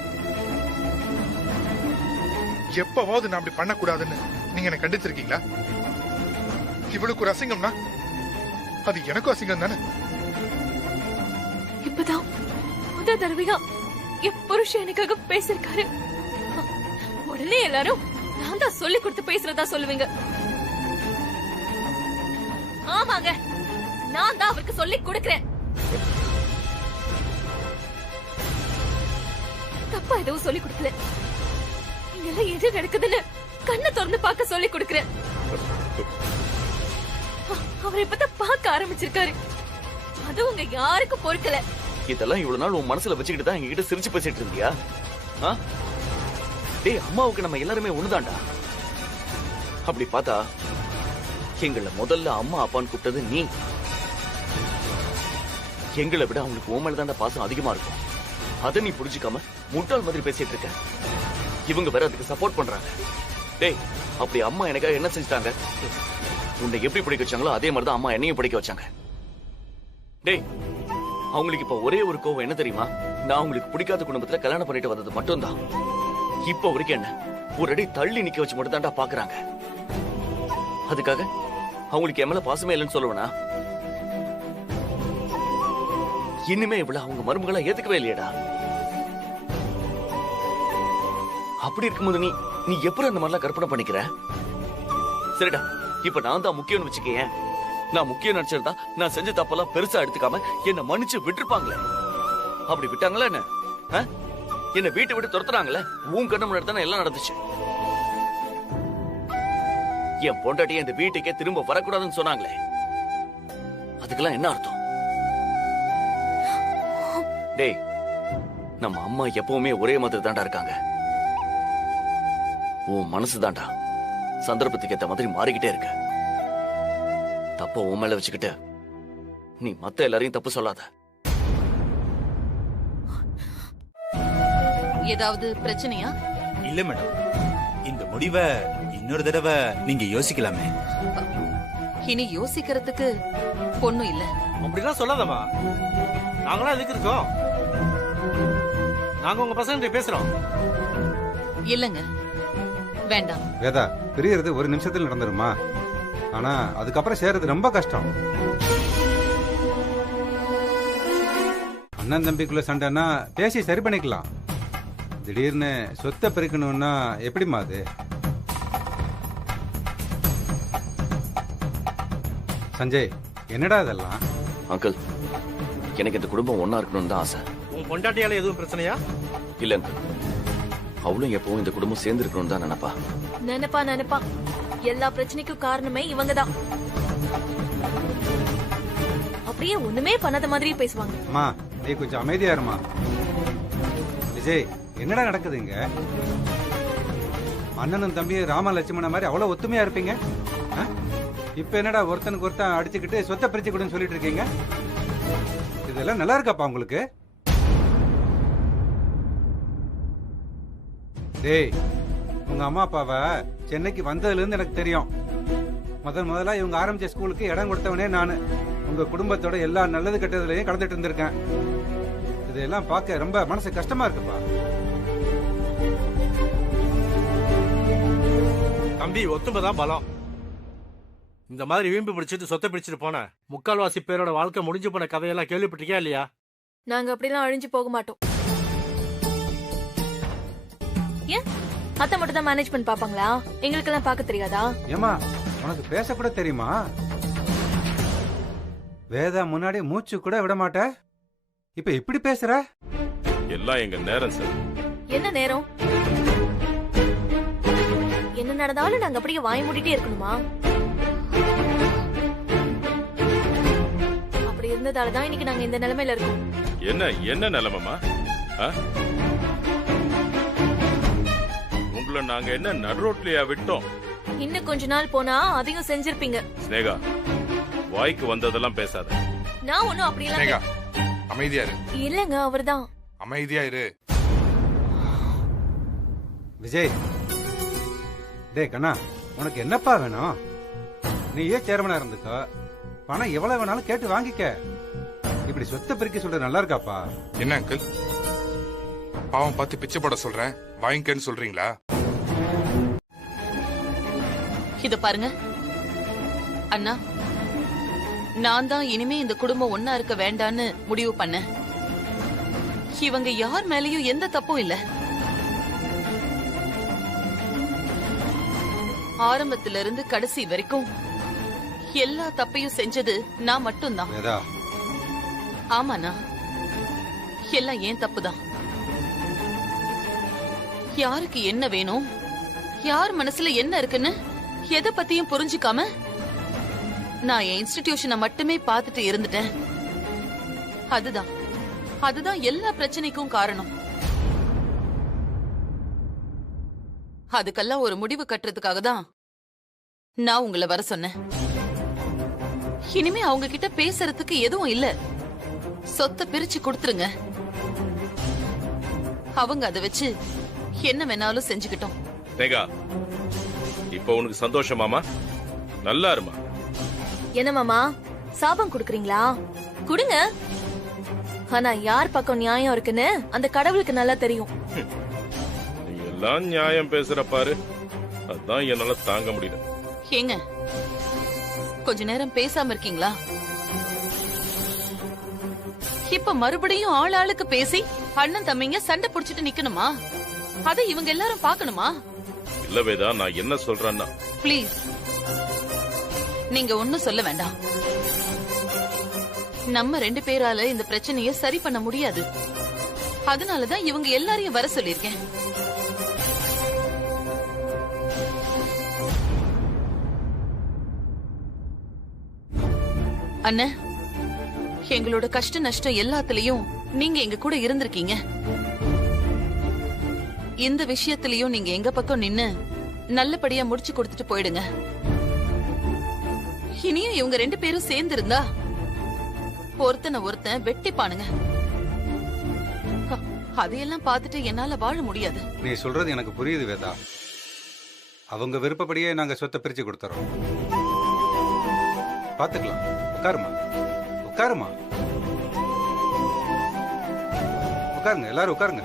எப்பவாவது நான் அப்படி பண்ணக்கூடாதுன்னு நீங்க என்ன கண்டிச்சிருக்கீங்களா? இவளுக்கு ஒரு அசிங்கம்னா அது எனக்கும் அசிங்கம் தானே. இப்பதான் முத தடவையா என் புருஷன் எனக்காக பேசிருக்காரு. உடனே எல்லாரும் நான் தான் சொல்லி கொடுத்து பேசுறதா சொல்லுவீங்க. ஆமாங்க, நான் தான் அவருக்கு சொல்லி கொடுக்கிறேன். தப்பா எதுவும் சொல்லி கொடுக்கல. இங்கெல்லாம் எது நடக்குதுன்னு கண்ணை திறந்து பார்க்க சொல்லி கொடுக்கிறேன். அவர் இப்பதான் பார்க்க ஆரம்பிச்சிருக்காரு. அது உங்க யாருக்கும் பொறுக்கல. இதெல்லாம் இவ்வளவு நாள் உன் மனசுல வச்சுக்கிட்டு தான் எங்ககிட்ட சிரிச்சு பேசிட்டு இருந்தியா? டேய், அம்மாவுக்கு நம்ம எல்லாருமே ஒண்ணுதான்டா. அப்படி பார்த்தா எங்களை முதல்ல அம்மா அப்பான்னு கூப்பிட்டது நீ. எங்களை விட அவங்களுக்கு உன் மேலதான்டா பாசம் அதிகமா இருக்கும். அதை நீ புரிஞ்சுக்காம முட்டாள் மாதிரி பேசிட்டு இருக்க. இவங்க வேற அதுக்கு சப்போர்ட் பண்றாங்க. டேய், அப்படி அம்மா எனக்காக என்ன செஞ்சுட்டாங்க? உன்னை எப்படி படிக்க வச்சாங்களோ அதே மாதிரிதான் அம்மா என்னையும் படிக்க வச்சாங்க. டேய், அவங்களுக்கு இப்ப ஒரே ஒரு கோவம் என்ன தெரியுமா? நான் அவங்களுக்கு பிடிக்காத குடும்பத்துல கல்யாணம் பண்ணிட்டு வந்தது மட்டும்தான். இப்ப வரைக்கும் என்ன ஒரு அடி தள்ளி நிக்க வச்சு மட்டும் தான்டா பாக்குறாங்க. அதுக்காக அவங்களுக்கு என் மேல பாசமே இல்லைன்னு சொல்லுவனா? இனிமே இவ்வளவு அவங்க மருமகளா ஏத்துக்கவே இல்லையடா. அப்படி இருக்கும்போது நீ நீ எப்படி அந்த மாதிரிலாம் கற்பனை பண்ணிக்கிற? சரிடா, இப்ப நான் தான் முக்கியம்னு வச்சுக்கேன். நான் முக்கியம் நினைச்சிருந்தா நான் செஞ்ச தப்பெல்லாம் பெருசா எடுத்துக்காம என்ன மன்னிச்சு விட்டுருப்பாங்களே. அப்படி விட்டாங்களா என்ன? என்ன வீட்டை விட்டு துரத்துறாங்களே. உன் கண்ணு முன்னாடி தானே எல்லாம் நடந்துச்சு. என் பொண்டாட்டியை இந்த வீட்டுக்கே திரும்ப வரக்கூடாதுன்னு சொன்னாங்களே. அதுக்கெல்லாம் என்ன அர்த்தம்? டேய், நம்ம அம்மா எப்பவுமே ஒரே மாதிரி தாண்டா இருக்காங்க. உன் மனசு தாண்டா சந்தர்ப்பத்துக்கு ஏத்த மாதிரி மாறிக்கிட்டே இருக்க. தப்ப உன் மேல வச்சுக்கிட்டு நீ மத்த எல்லாரையும் தப்பு சொல்லாத. ஏதாவது பிரச்சனையா? இல்ல மேடம், இந்த முடிவை இன்னொரு தடவை நீங்க யோசிக்கலாமே. இனி யோசிக்கிறதுக்கு பொண்ணும் இல்ல. அப்படிலாம் சொல்லாதம்மா. நாங்களாம் எதுக்கு இருக்கோம்? நாங்க உங்க பசங்க பேசுறோம். இல்லங்க, வேண்டாம். வேதா, பிரியறது ஒரு நிமிஷத்துல நடந்துருமா? ஆனா அதுக்கப்புறம் சேர்றது ரொம்ப கஷ்டம். அண்ணன் தம்பிக்குள்ள சண்டைன்னா பேசி சரி பண்ணிக்கலாம். திடீர்னு சொத்தை பிரிக்கணும்னா எப்படிமா அது? சஞ்சய், என்னடா இதெல்லாம்? அங்கிள், எனக்கு இந்த குடும்பம் ஒன்னா இருக்கணும்னு தான் ஆசை. உன் பொண்டாட்டியால எதுவும் பிரச்சனையா? இல்ல அங்கிள், அவளும் எப்பவும் இந்த குடும்பம் சேர்ந்து இருக்கணும்னு தான் நினைப்பா. நினைப்பா எல்லா பிரச்சனைக்கும் காரணமே இவங்கதான். அப்படியே ஒண்ணுமே பண்ணாத மாதிரி பேசுவாங்க. அம்மா, நீ கொஞ்சம் அமைதியா இருமா. விஜய், என்னடா நடக்குதுங்க? அண்ணனும் தம்பியும் ராம லட்சுமண மாதிரி அவ்வளவு ஒத்துமையா இருப்பீங்க. இப்ப என்னடா ஒருத்தனுக்கு ஒருத்தன் அடிச்சுக்கிட்டு சொத்தை பிரிச்சு கொடுன்னு சொல்லிட்டு இருக்கீங்க? இதெல்லாம் நல்லா இருக்காப்பா உங்களுக்கு? டேய், உங்க அம்மா அப்பாவை சென்னைக்கு வந்ததுல இருந்து எனக்கு தெரியும். முதல்ல இவங்க ஆரம்பிச்ச ஸ்கூலுக்கு இடம் கொடுத்தவனே நானு. உங்க குடும்பத்தோட எல்லா நல்லது கெட்டதுலயும் கலந்துட்டு இருந்திருக்கேன். இதெல்லாம் பார்க்க ரொம்ப மனசு கஷ்டமா இருக்குப்பா. தம்பி, ஒத்துமைதான் பலம். இந்த மாதிரி வீம்பு பிடிச்சிட்டு சொத்தை பிடிச்சிட்டு போன முக்கால்வாசி பேரோட வாழ்க்கை முடிஞ்சு போன கதையெல்லாம் கேள்விப்பட்டிருக்கியா இல்லையா? நாங்க அப்படிலாம் அழிஞ்சு போக மாட்டோம். ஏன் அத்தை மட்டும் தான் மேனேஜ்மெண்ட் பாப்பாங்களா? எங்களுக்கெல்லாம் பார்க்க தெரியாதா? ஏமா, உனக்கு பேச கூட தெரியுமா? வேதா முன்னாடி மூச்சு கூட விட மாட்ட, இப்ப இப்படி பேசுற? எல்லாம் எங்க நேரம் சார். என்ன நேரம்? என்ன நடந்தாலும் நாங்க அப்படியே வாய் மூடிட்டே இருக்கணுமா? அப்படி இருந்ததாலதான் இன்னைக்கு நாங்க இந்த நிலைமையில இருக்கோம். என்ன நிலைமைமா? உங்களை நாங்க என்ன நடுரோட்லயா விட்டோம்? இன்னும் கொஞ்ச நாள் போனா அதையும் செஞ்சிருப்பீங்க. ஸ்னேகா, வாய்க்கு வந்ததெல்லாம் பேசாத. நான் ஒண்ணும் அப்படியெல்லாம் ஸ்னேகா, அமைதியா இரு. இல்லங்க, அவர்தான். அமைதியா இரு. விஜய், டேய் கண்ணா, உனக்கு என்னப்பா வேணும்? நீ ஏன் சேர்மனா இருந்துக்கோ, பணம் எவ்வளவு வேணாலும் கேட்டு வாங்கிக்க. இப்படி சொத்தை பிரிக்க சொல்றது நல்லா இருக்காப்பா? என்ன அங்கிள், பாவம் பார்த்து பிச்சை போட சொல்றேன், வாங்கிக்கன்னு சொல்றீங்களா? இத பாருங்க அண்ணா, நான் தான் இனிமே இந்த குடும்பம் ஒன்னா இருக்க வேண்டான்னு முடிவு பண்ணேன். இவங்க யார் மேலயும் எந்த தப்பும் இல்ல. ஆரம்பத்துல இருந்து கடைசி வரைக்கும் எல்லா தப்பையும் செஞ்சது நான் மட்டும்தான். ஆமாண்ணா, எல்லாம் ஏன் தப்புதான். யாருக்கு என்ன வேணும், யார் மனசுல என்ன இருக்குன்னு எதை பத்தியும் புரிஞ்சுக்காம நான் என் இன்ஸ்டிடியூஷனை மட்டுமே பார்த்துட்டு இருந்துட்டேன். அதுதான் எல்லா பிரச்சனைக்கும் காரணம். அதுக்கெல்லாம் ஒரு முடிவு கட்டுறதுக்காக தான் நான் உங்களை வர சொன்னேன். இனிமே அவங்க கிட்ட பேசுறதுக்கு எதுவும் இல்ல. சொத்தை பிரிச்சு கொடுத்துருங்க. அவங்க அதை வச்சு என்ன வேணாலும் செஞ்சுக்கிட்டோம். இப்ப உனக்கு சந்தோஷமாமா? நல்லா இருமா. என்ன மாமா, சாபம் குடுக்குறீங்களா? குடுங்க. ஆனா யார் பக்கம் நியாயம் இருக்குன்னு அந்த கடவுளுக்கு நல்லா தெரியும். நீ எல்லாம் நியாயம் பேசுற பாரு, அதான் என்னால தாங்க முடியல. ஏங்க, கொஞ்ச நேரம் பேசாம இருக்கீங்களா? இப்ப மறுபடியும் ஆள் ஆளுக்கு பேசி அண்ணன் தம்பிங்க சண்டை புடிச்சிட்டு நிக்கணுமா? அதை இவங்க எல்லாரும் பாக்கணுமா? இல்ல வேதா, நான் என்ன சொல்றேன்னா, ப்ளீஸ் நீங்க ஒண்ணும் சொல்ல வேண்டாம். நம்ம 2 பேரால இந்த பிரச்சனைய சரி பண்ண முடியாது. அதனாலதான் இவங்க எல்லாரையும் வர சொல்லிருக்கேன். அண்ணன், எங்களோட கஷ்ட நஷ்டம் எல்லாத்துலயும் நீங்க எங்க கூட இருந்திருக்கீங்க. இந்த விஷயத்திலயும் நீங்க எங்க பக்கம் நின்னு நல்லபடியா முடிச்சு கொடுத்துட்டு போயிடுங்க. இனியும் இவங்க 2 பேரும் சேர்ந்து இருந்தா ஒருத்தன் வெட்டிப்பானுங்க. அதையெல்லாம் பார்த்துட்டு என்னால வாழ முடியாது. நீ சொல்றது எனக்கு புரியுது வேதா. அவங்க விருப்பப்படியே நாங்க சொத்தை பிரிச்சு கொடுத்துறோம். பாத்துக்கலாம். உட்காருமா, உட்காருமா, உட்காருங்க, எல்லாரும் உட்காருங்க.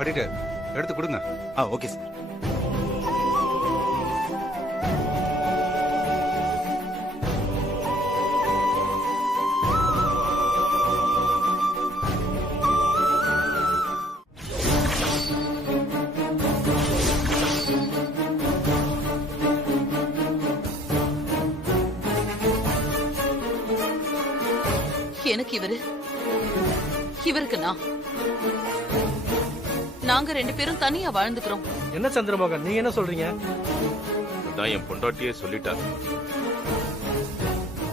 ஆடிட்டர், எடுத்து கொடுங்க. Okay sir. எனக்கு இவருக்கு நாங்க 2 பேரும் தனியா வாழ்ந்துக்கிறோம். என்ன சந்திரமோகன், நீங்க என்ன சொல்றீங்க? அதான் என் பொண்டாட்டியே சொல்லிட்டா.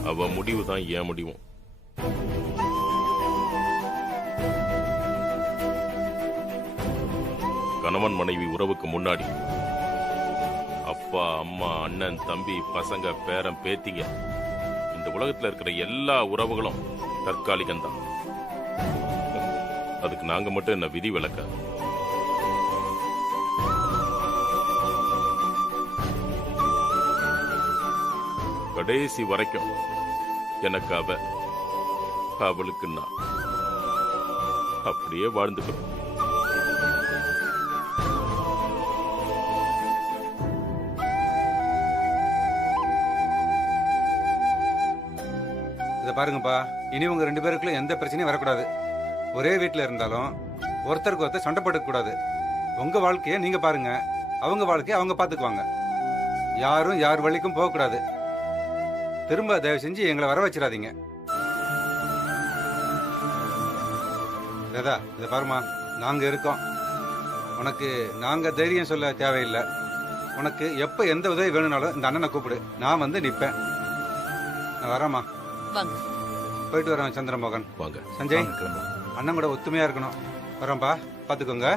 அவ முடிவு தான் என் முடிவும். கணவன் மனைவி உறவுக்கு முன்னாடி அப்பா, அம்மா, அண்ணன், தம்பி, பசங்க, பேரன், பேத்திங்க, இந்த உலகத்துல இருக்கிற எல்லா உறவுகளும் தற்காலிகம்தான். அதுக்கு நாங்க மட்டும் என்ன விதி விலக்க? கடைசி வரைக்கும் எனக்கு அவளுக்கு நான் அப்படியே வாழ்ந்துக்கிறோம். இத பாருங்கப்பா, இனி உங்க 2 பேருக்குள்ள எந்த பிரச்சனையும் வரக்கூடாது. ஒரே வீட்டுல இருந்தாலும் ஒருத்தருக்கு ஒருத்தர் சண்டை போட்டுக்க கூடாது. உங்க வாழ்க்கைய நீங்க பாருங்க, அவங்க வாழ்க்கைய அவங்க பாத்துக்குவாங்க. யாரும் யார் வழிக்கும் போக கூடாது. திரும்ப தயவு செஞ்சு எங்களை வர வச்சிடாதீங்க. வேதா, இத பாருமா, நாங்க இருக்கோம். உனக்கு நாங்க தைரியம் சொல்ல தேவையில்லை. உனக்கு எப்ப எந்த உதவி வேணும்னாலும் இந்த அண்ணனை கூப்பிடு, நான் வந்து நிப்பேன். நான் வரேம்மா. வாங்க. போயிட்டு வரேன் சந்திரமோகன். வாங்க. சஞ்சய், அண்ணன் கூட ஒத்துமையா இருக்கணும். வரேன்பா, பாத்துக்கோங்க.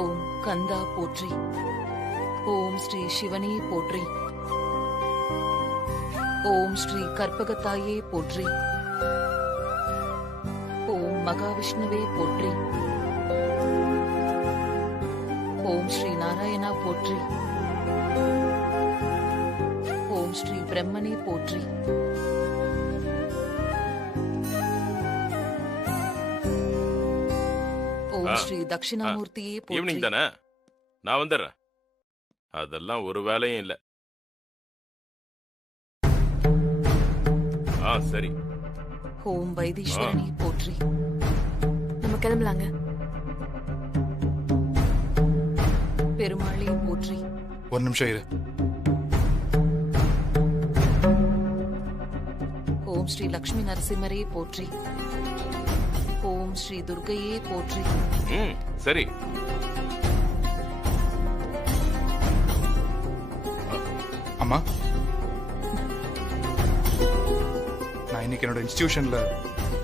ஓம் கந்தா போற்றி. ஓம் ஸ்ரீ சிவனே போற்றி. ஓம் ஸ்ரீ கற்பகத்தாயே போற்றி. ஓம் மகாவிஷ்ணுவே போற்றி. ஓம் ஸ்ரீ நாராயணா போற்றி. ஓம் ஸ்ரீ பிரம்மனே போற்றி. ஓம் ஸ்ரீ தட்சிணாமூர்த்தியே போற்றி. ஈவினிங் தானே, நான் வந்துடுறேன். அதெல்லாம் ஒரு வேலையும் இல்ல. சரி. ஓம் வைத்தீஸ்வரனே போற்றி. நம்ம கிளம்பலாங்க. பெருமாளே போற்றி. ஒரு நிமிஷம் இரு. ஓம் ஸ்ரீ லக்ஷ்மி நரசிம்மரே போற்றி. ஓம் ஸ்ரீ துர்க்கையே போற்றி. சரி. அம்மா, நான் இன்னைக்கு என்னோட இன்ஸ்டிடியூஷன்ல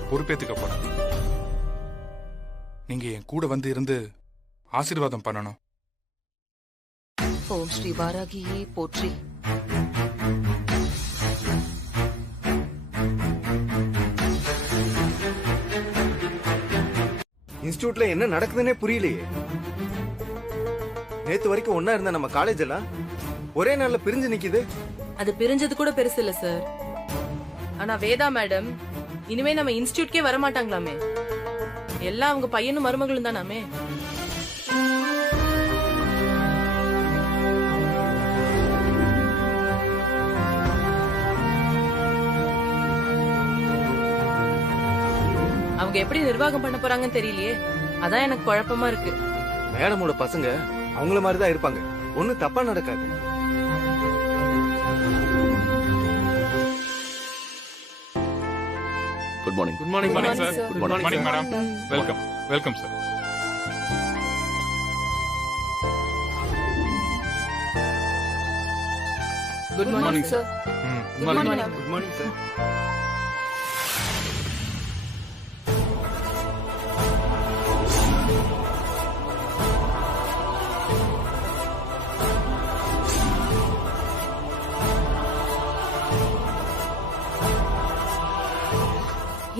பொறுப்பேத்துக்க போறேன். நீங்க என் கூட வந்து இருந்து ஆசீர்வாதம் பண்ணணும். ஓம் ஸ்ரீ வாராகியே போற்றி. இன்ஸ்டிடியூட்ல என்ன நடக்குதுன்னே புரியலையே. நேத்து வரைக்கும் ஒன்னா இருந்த நம்ம காலேஜ் எல்லாம் ஒரே நாள்ல பிரிஞ்சு நிக்குது. அது பிரிஞ்சது கூட பெருசு இல்ல சார். ஆனா வேதா மேடம் இனிமே நம்ம இன்ஸ்டிடியூட்கே வர மாட்டாங்களாமே. எல்லாம் அவங்க பையனும் மருமகளும் தானாமே. அவங்க எப்படி நிர்வாகம் பண்ண போறாங்கன்னு தெரியலையே. அதான் எனக்கு குழப்பமா இருக்கு. மேடமோட பசங்க அவங்கள மாதிரி தான் இருப்பாங்க. ஒண்ணும் தப்பா நடக்காது. Good morning. Good morning sir. Good morning madam. Welcome. Welcome sir. Good morning sir. Good morning. Good morning sir.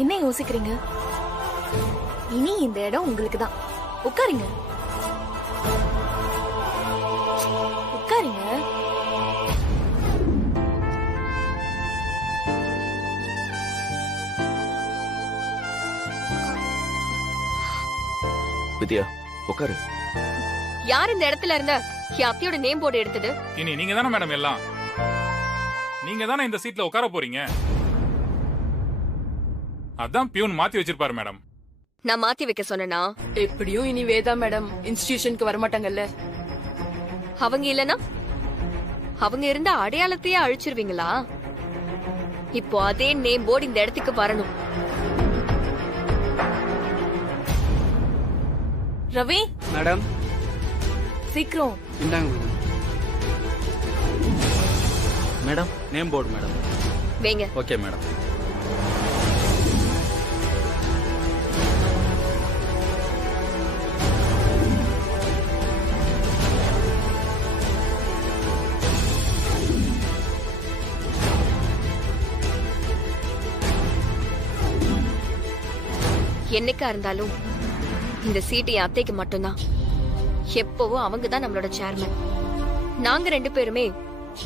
என்ன யோசிக்கிறீங்க? இனி இந்த இடம் உங்களுக்கு தான். உட்காருங்க. உட்காருங்க. வித்யா உட்காரு. யார் இந்த இடத்துல இருந்த என் அத்தையோட நேம் போர்டு எடுத்தது? இனி நீங்க தானே மேடம் எல்லாம். நீங்க தானே இந்த சீட்ல உட்கார போறீங்க. அதான் பியூன் மாத்தி வச்சிருப்பாரு மேடம். நான் மாத்தி வைக்க சொன்னா? எப்படியும் இனி வேதா மேடம் இன்ஸ்டிடியூஷனுக்கு வர மாட்டாங்கல்ல. அவங்க இல்லனா அவங்க இருந்த அடையாளத்தையே அழிச்சிருவீங்களா? இப்போ அதே நேம் போர்டு இந்த இடத்துக்கு வரணும். ரவி மேடம் சீக்கிரம் இந்தாங்க மேடம். Name board madam. வேங்க. Okay madam. என்னைக்கா இருந்தாலும் இந்த சீட்டு என் அத்தைக்கு மட்டும்தான். எப்பவும் அவங்க தான் நம்மளோட சேர்மன். நாங்க 2 பேருமே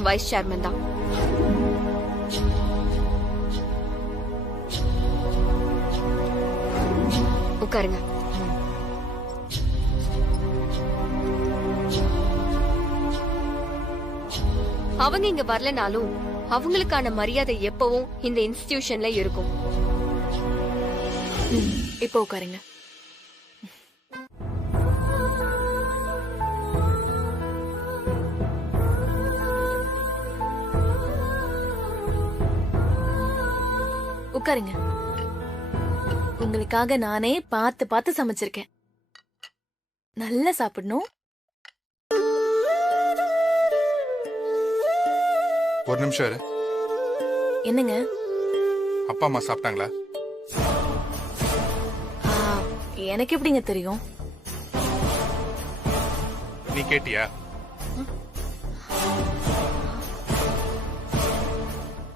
வைஸ் சேர்மன் தான். உட்காருங்க. அவங்க இங்க வரலனாலும் அவங்களுக்கான மரியாதை எப்பவும் இந்த இன்ஸ்டிடியூஷன்ல இருக்கும். இப்போ உட்காருங்க. உட்காருங்க. உங்களுக்காக நானே பார்த்து பார்த்து சமைச்சிருக்கேன். நல்லா சாப்பிடணும். ஒரு நிமிஷம் இரு. என்னங்க? அப்பா அம்மா சாப்பிட்டாங்களா? எனக்கு எப்படிங்க தெரியும்? நீ கேட்டியா?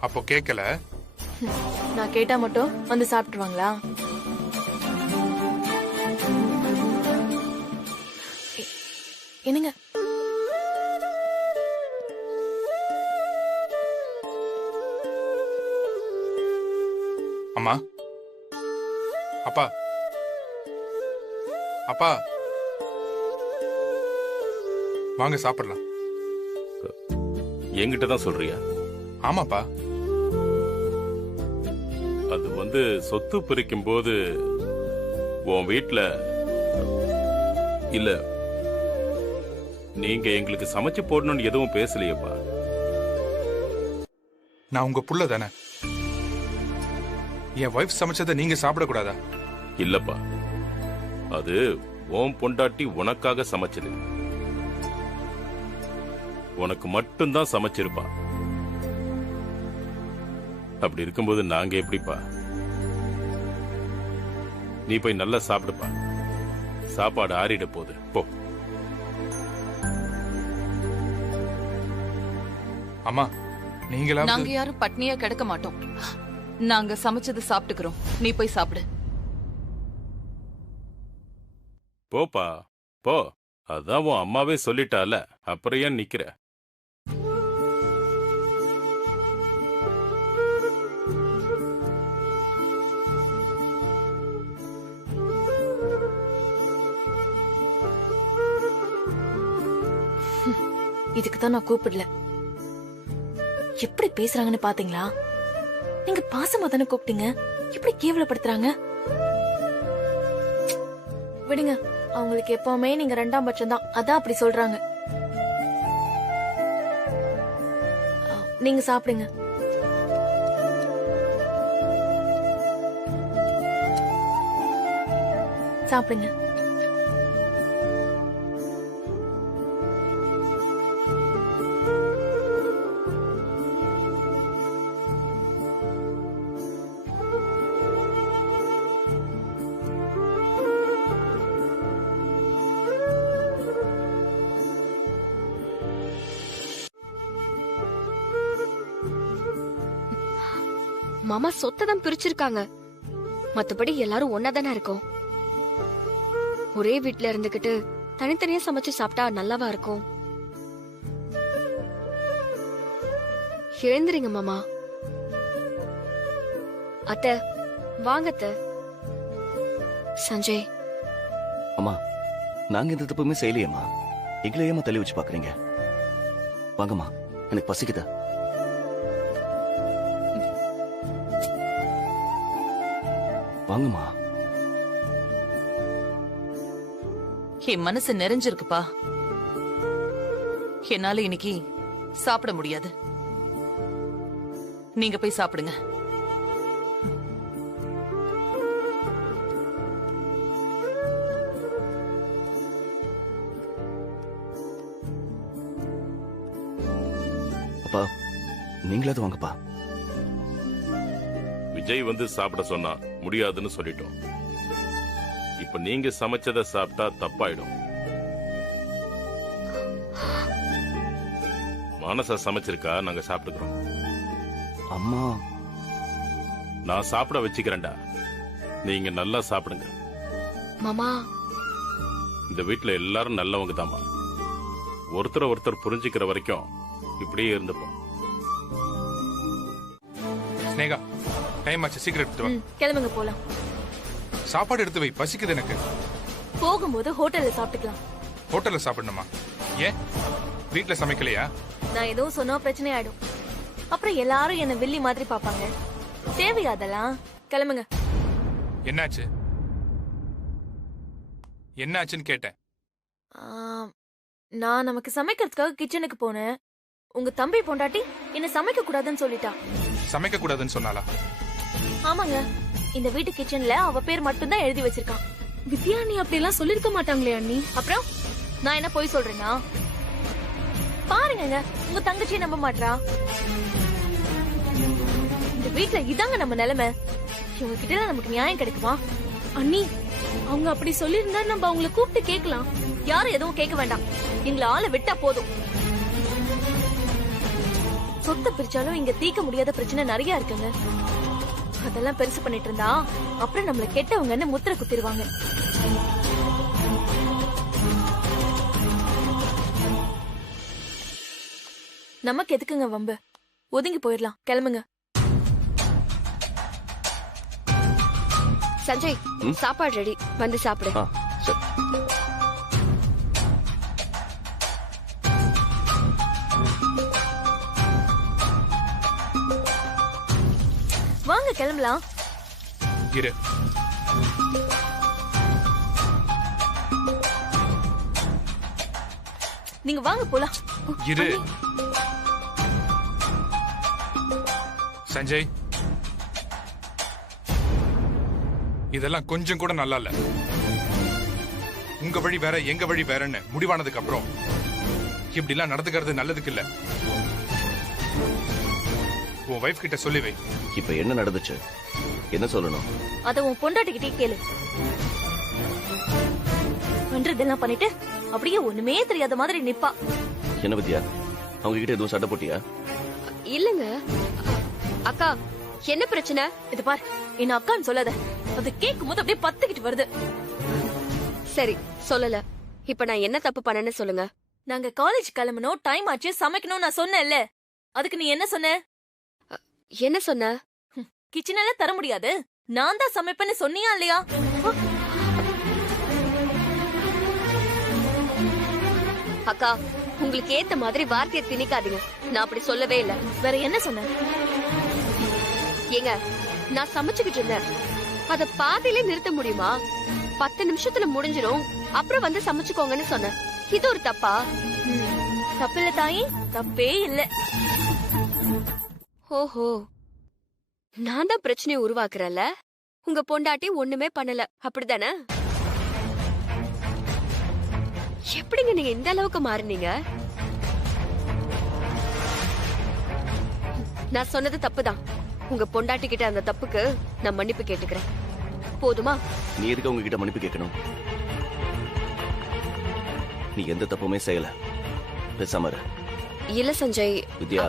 அப்போ கேட்கல. நான் கேட்டா மட்டும் வந்து சாப்பிட்டுருவாங்களா? என்னங்க? அம்மா, அப்பா, அப்பா, வாங்க சாப்பிடலாம். என்கிட்ட தான் சொல்றியா? ஆமாப்பா. அது வந்து சொத்து பிரிக்கும் போது உன் வீட்ல இல்ல நீங்க எங்களுக்கு சமைச்சு போடணும்னு எதுவும் பேசலையப்பா. நான் உங்க புள்ள தானே. என் வைஃப் சமைச்சதை நீங்க சாப்பிடக்கூடாதா? இல்லப்பா, அது உன் பொண்டாட்டி உனக்காக சமைச்சது. உனக்கு மட்டும்தான் சமைச்சிருப்பா. அப்படி இருக்கும்போது நாங்க எப்படிப்பா? நீ போய் நல்லா சாப்பிடுப்பா. சாப்பாடு ஆறிட போகுது, போ. அம்மா, நீங்களா? நாங்க யாரும் பட்னியா கிடக்க மாட்டோம். நாங்க சமைச்சது சாப்பிட்டுக்கிறோம். நீ போய் சாப்பிடு. போப்பா போ. அதான் உன் அம்மாவே சொல்லிட்டால, அப்புறம் ஏன் நிக்கிற? இதுக்கு தான் நான் கூப்பிடல. எப்படி பேசுறாங்கன்னு பாத்தீங்களா? நீங்க பாசமா தானே கூப்பிட்டீங்க, எப்படி கேவலப்படுத்துறாங்க? விடுங்க, அவங்களுக்கு எப்பவுமே நீங்க ரெண்டாம் பட்சம் தான், அதான் அப்படி சொல்றாங்க. நீங்க சாப்பிடுங்க. சாப்பிடுங்க. மாமா சொத்தை தான் பிரிச்சிருக்காங்க, மத்தபடி எல்லாரும் ஒன்னாதானே இருக்கோம். ஒரே வீட்ல இருந்துகிட்டு தனித்தனியா சமைச்சு சாப்பிட்டா நல்லாவா இருக்கும்? எழுந்துறீங்க மாமா. அத்தை வாங்க அத்தை. சஞ்சய், அம்மா, நாங்க எந்த தப்புமே செய்யலையேம்மா. எங்களை ஏமா தள்ளி வச்சு பாக்குறீங்க? வாங்கம்மா, எனக்கு பசிக்குதா. வாங்கம்மா. என் மனசு நிறைஞ்சிருக்குப்பா. என்னால இன்னைக்கு சாப்பிட முடியாது. நீங்க போய் சாப்பிடுங்க. அப்பா, நீங்களாவது வாங்கப்பா. விஜய் வந்து சாப்பிட சொன்னா முடியாதுன்னு சொல்லிட்டோம். இப்ப நீங்க சமைச்சதை சாப்பிட்டா தப்பாயிடும். மானசா சமைச்சிருக்கா, நாங்க சாப்பிட்டுக்கிறோம். அம்மா, நான் சாப்பிட வச்சுக்கிறேன்டா, நீங்க நல்லா சாப்பிடுங்க. மாமா, இந்த வீட்டுல எல்லாரும் நல்லவங்க தாமா. ஒருத்தரை ஒருத்தர் புரிஞ்சுக்கிற வரைக்கும் இப்படியே இருந்துப்போம். ஸ்னேகா, டைம் ஆச்சு, சீக்கிரம் எடுத்து வா. கிளம்புங்க போலாம். சாப்பாடு எடுத்து வை, பசிக்குது எனக்கு. போகும்போது ஹோட்டல்ல சாப்பிட்டுக்கலாம். ஹோட்டல்ல சாப்பிடணுமா? ஏன் வீட்ல சமைக்கலையா? நான் எதுவும் சொன்னா பிரச்சனை ஆயிடும். அப்புறம் எல்லாரும் என்ன வில்லி மாதிரி பாப்பாங்க. தேவையா அதெல்லாம்? கிளம்புங்க. என்னாச்சு? என்னாச்சுன்னு கேட்டேன். நான் நமக்கு சமைக்கிறதுக்காக கிச்சனுக்கு போனேன். உங்க தம்பி பொண்டாட்டி என்ன சமைக்க கூடாதுன்னு சொல்லிட்டா. சமைக்க கூடாதுன்னு சொன்னாலா? ஆமாங்க, இந்த வீட்டு கிச்சன்ல அவ பேர் மட்டும் தான் எழுதி வச்சிருக்கான். வித்யா, நீ அப்படி எல்லாம் சொல்லிருக்க மாட்டாங்களே அண்ணி. அப்புறம் நான் என்ன போய் சொல்றேன்னா? பாருங்க உங்க தங்கச்சியை நம்ப மாட்றா. இந்த வீட்ல இதாங்க நம்ம நிலைமை. இவங்க கிட்ட நமக்கு நியாயம் கிடைக்குமா? அண்ணி அவங்க அப்படி சொல்லியிருந்தா நம்ம அவங்கள கூப்பிட்டு கேட்கலாம். யாரும் எதுவும் கேட்க வேண்டாம். எங்களை ஆளை விட்டா போதும். சொத்தை பிரிச்சாலும் இங்க தீர்க்க முடியாத பிரச்சனை நிறைய இருக்குங்க. அதெல்லாம் பெருசு பண்ணிட்டு இருந்தா அப்புறம் நம்மள கெட்டவங்கன்னு முத்திரை குத்திடுவாங்க. நமக்கு எதுக்குங்க வம்பு? ஒதுங்கி போயிடலாம். கிளம்புங்க. சஞ்சய், சாப்பாடு ரெடி, வந்து சாப்பிடு. வாங்க கிளம்பலாம். இரு. நீங்க வாங்க போலாம். இரு. சஞ்சய், இதெல்லாம் கொஞ்சம் கூட நல்லா இல்ல. உங்க வழி வேற எங்க வழி வேறன்னு முடிவானதுக்கு அப்புறம் இப்படி எல்லாம் நடந்துக்கிறது நல்லதுக்கு இல்ல. உன் வைஃப் கிட்ட சொல்லி வை. இப்ப என்ன நடந்துச்சு? என்ன சொல்லணும்? அத உன் பொண்டாட்டிக்கிட்டே கேளு. பண்றதெல்லாம் பண்ணிட்டு அப்படியே ஒண்ணுமே தெரியாத மாதிரி நிப்பா. என்ன வித்யா, அவங்க கிட்ட எதுவும் சண்டை போட்டியா? இல்லங்க. அக்கா, என்ன பிரச்சனை? இது பார், என்ன அக்கான்னு சொல்லாத. அது கேட்கும் போது அப்படியே பத்துக்கிட்டு வருது. சரி, சொல்லல. இப்ப நான் என்ன தப்பு பண்ணேன்னு சொல்லுங்க. நாங்க காலேஜ் கிளம்பணும், டைம் ஆச்சு, சமைக்கணும் நான் சொன்னேன்ல. அதுக்கு நீ என்ன சொன்ன? என்ன சொன்ன? கிச்சன் எல்லாம் தர முடியாது, நான் தான் சமைப்பேன்னு சொன்னியா இல்லையா? அக்கா, உங்களுக்கு ஏத்த மாதிரி வார்த்தையை திணிக்காதீங்க. நான் அப்படி சொல்லவே இல்ல. வேற என்ன சொன்ன? ஏங்க, நான் சமைச்சுக்கிட்டு இருந்தேன். அத பாதியிலே நிறுத்த முடியுமா? 10 நிமிஷத்துல முடிஞ்சிரும், அப்புறம் வந்து சமைச்சுக்கோங்கன்னு சொன்னேன். இது ஒரு தப்பா? தப்பில்ல தாயி, தப்பே இல்ல. ஓஹோ, நான் தான் பிரச்சனையை உருவாக்குறேன்ல. உங்க பொண்டாட்டி ஒண்ணுமே பண்ணல, அப்படிதானே? எப்படிங்க நீங்க இந்த அளவுக்கு மாறினீங்க? நான் சொன்னது தப்புதான். உங்க பொண்டாட்டி கிட்ட அந்த தப்புக்கு நான் மன்னிப்பு கேட்டுக்கிறேன். போதுமா? நீ எதுக்கு அவங்க கிட்ட மன்னிப்பு கேட்கணும்? நீ எந்த தப்புமே செய்யல. பேசாம இரு. இல்ல சஞ்சய். வித்யா,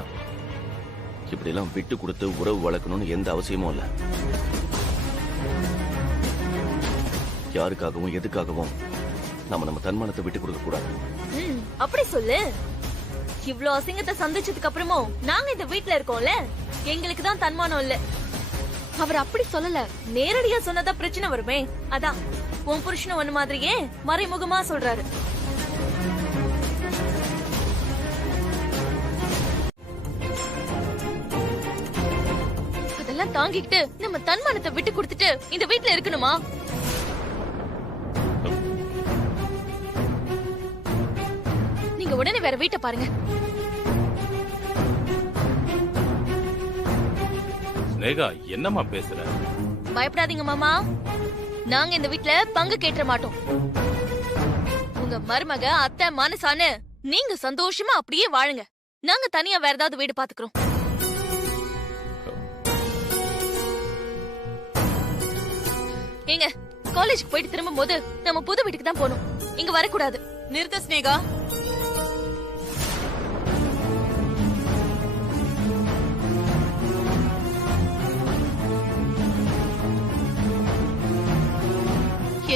இப்படி எல்லாம் விட்டு கொடுத்து உறவு வளர்க்கணும்னு எந்த அவசியமும் இல்ல. யாருக்காகவும் எதுக்காகவும் நம்ம தன்மானத்தை விட்டு கொடுக்க கூடாது. அப்படி சொல்லு. இவ்ளோ அசிங்கத்தை சந்திச்சதுக்கு அப்புறமும் நாங்க இந்த வீட்ல இருக்கோம்ல, எங்களுக்கு தான் தன்மானம் இல்ல. அவர் அப்படி சொல்லல. நேரடியா சொன்னதா பிரச்சனை வருமே. அதான் உன் புருஷன் ஒண்ணு மாதிரியே மறைமுகமா சொல்றாரு. அதெல்லாம் தாங்கிக்கிட்டு நம்ம தன்மானத்தை விட்டு கொடுத்துட்டு இந்த வீட்ல இருக்கணுமா? நீங்க உடனே வேற வீட்டை பாருங்க. ஸ்னேகா, என்னம்மா பேசுற? பயப்படாதீங்க மாமா, நாங்க இந்த வீட்ல பங்கு கேட்ட மாட்டோம். உங்க மருமக அத்தை மனசான்னு நீங்க சந்தோஷமா அப்படியே வாழுங்க. நாங்க தனியா வேற ஏதாவது வீடு பாத்துக்கிறோம். ஏங்க, காலேஜுக்கு போயிட்டு திரும்பும் போது நம்ம புது வீட்டுக்கு தான் போகணும். இங்க வரக்கூடாது. நிறுத்த ஸ்னேகா.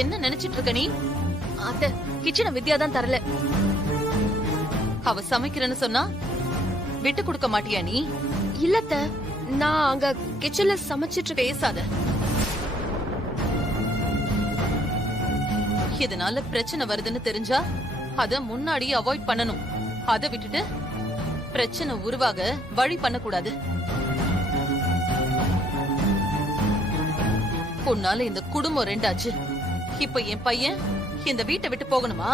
என்ன நினைச்சிட்டு இருக்க நீ? அத்தை, கிச்சனை வித்யா தான் தரல. அவ சமைக்கிறேன்னு சொன்னா விட்டு கொடுக்க மாட்டியா நீ? இல்லத்த, நான் அங்க கிச்சன்ல சமைச்சிட்டு. பேசாத. இதனால பிரச்சனை வருதுன்னு தெரிஞ்சா அத முன்னாடி அவாய்ட் பண்ணணும். அத விட்டுட்டு பிரச்சனை உருவாக வழி பண்ணக்கூடாது. உன்னால இந்த குடும்பம் ரெண்டாச்சு. இப்ப என் பையன் இந்த வீட்டை விட்டு போகணுமா?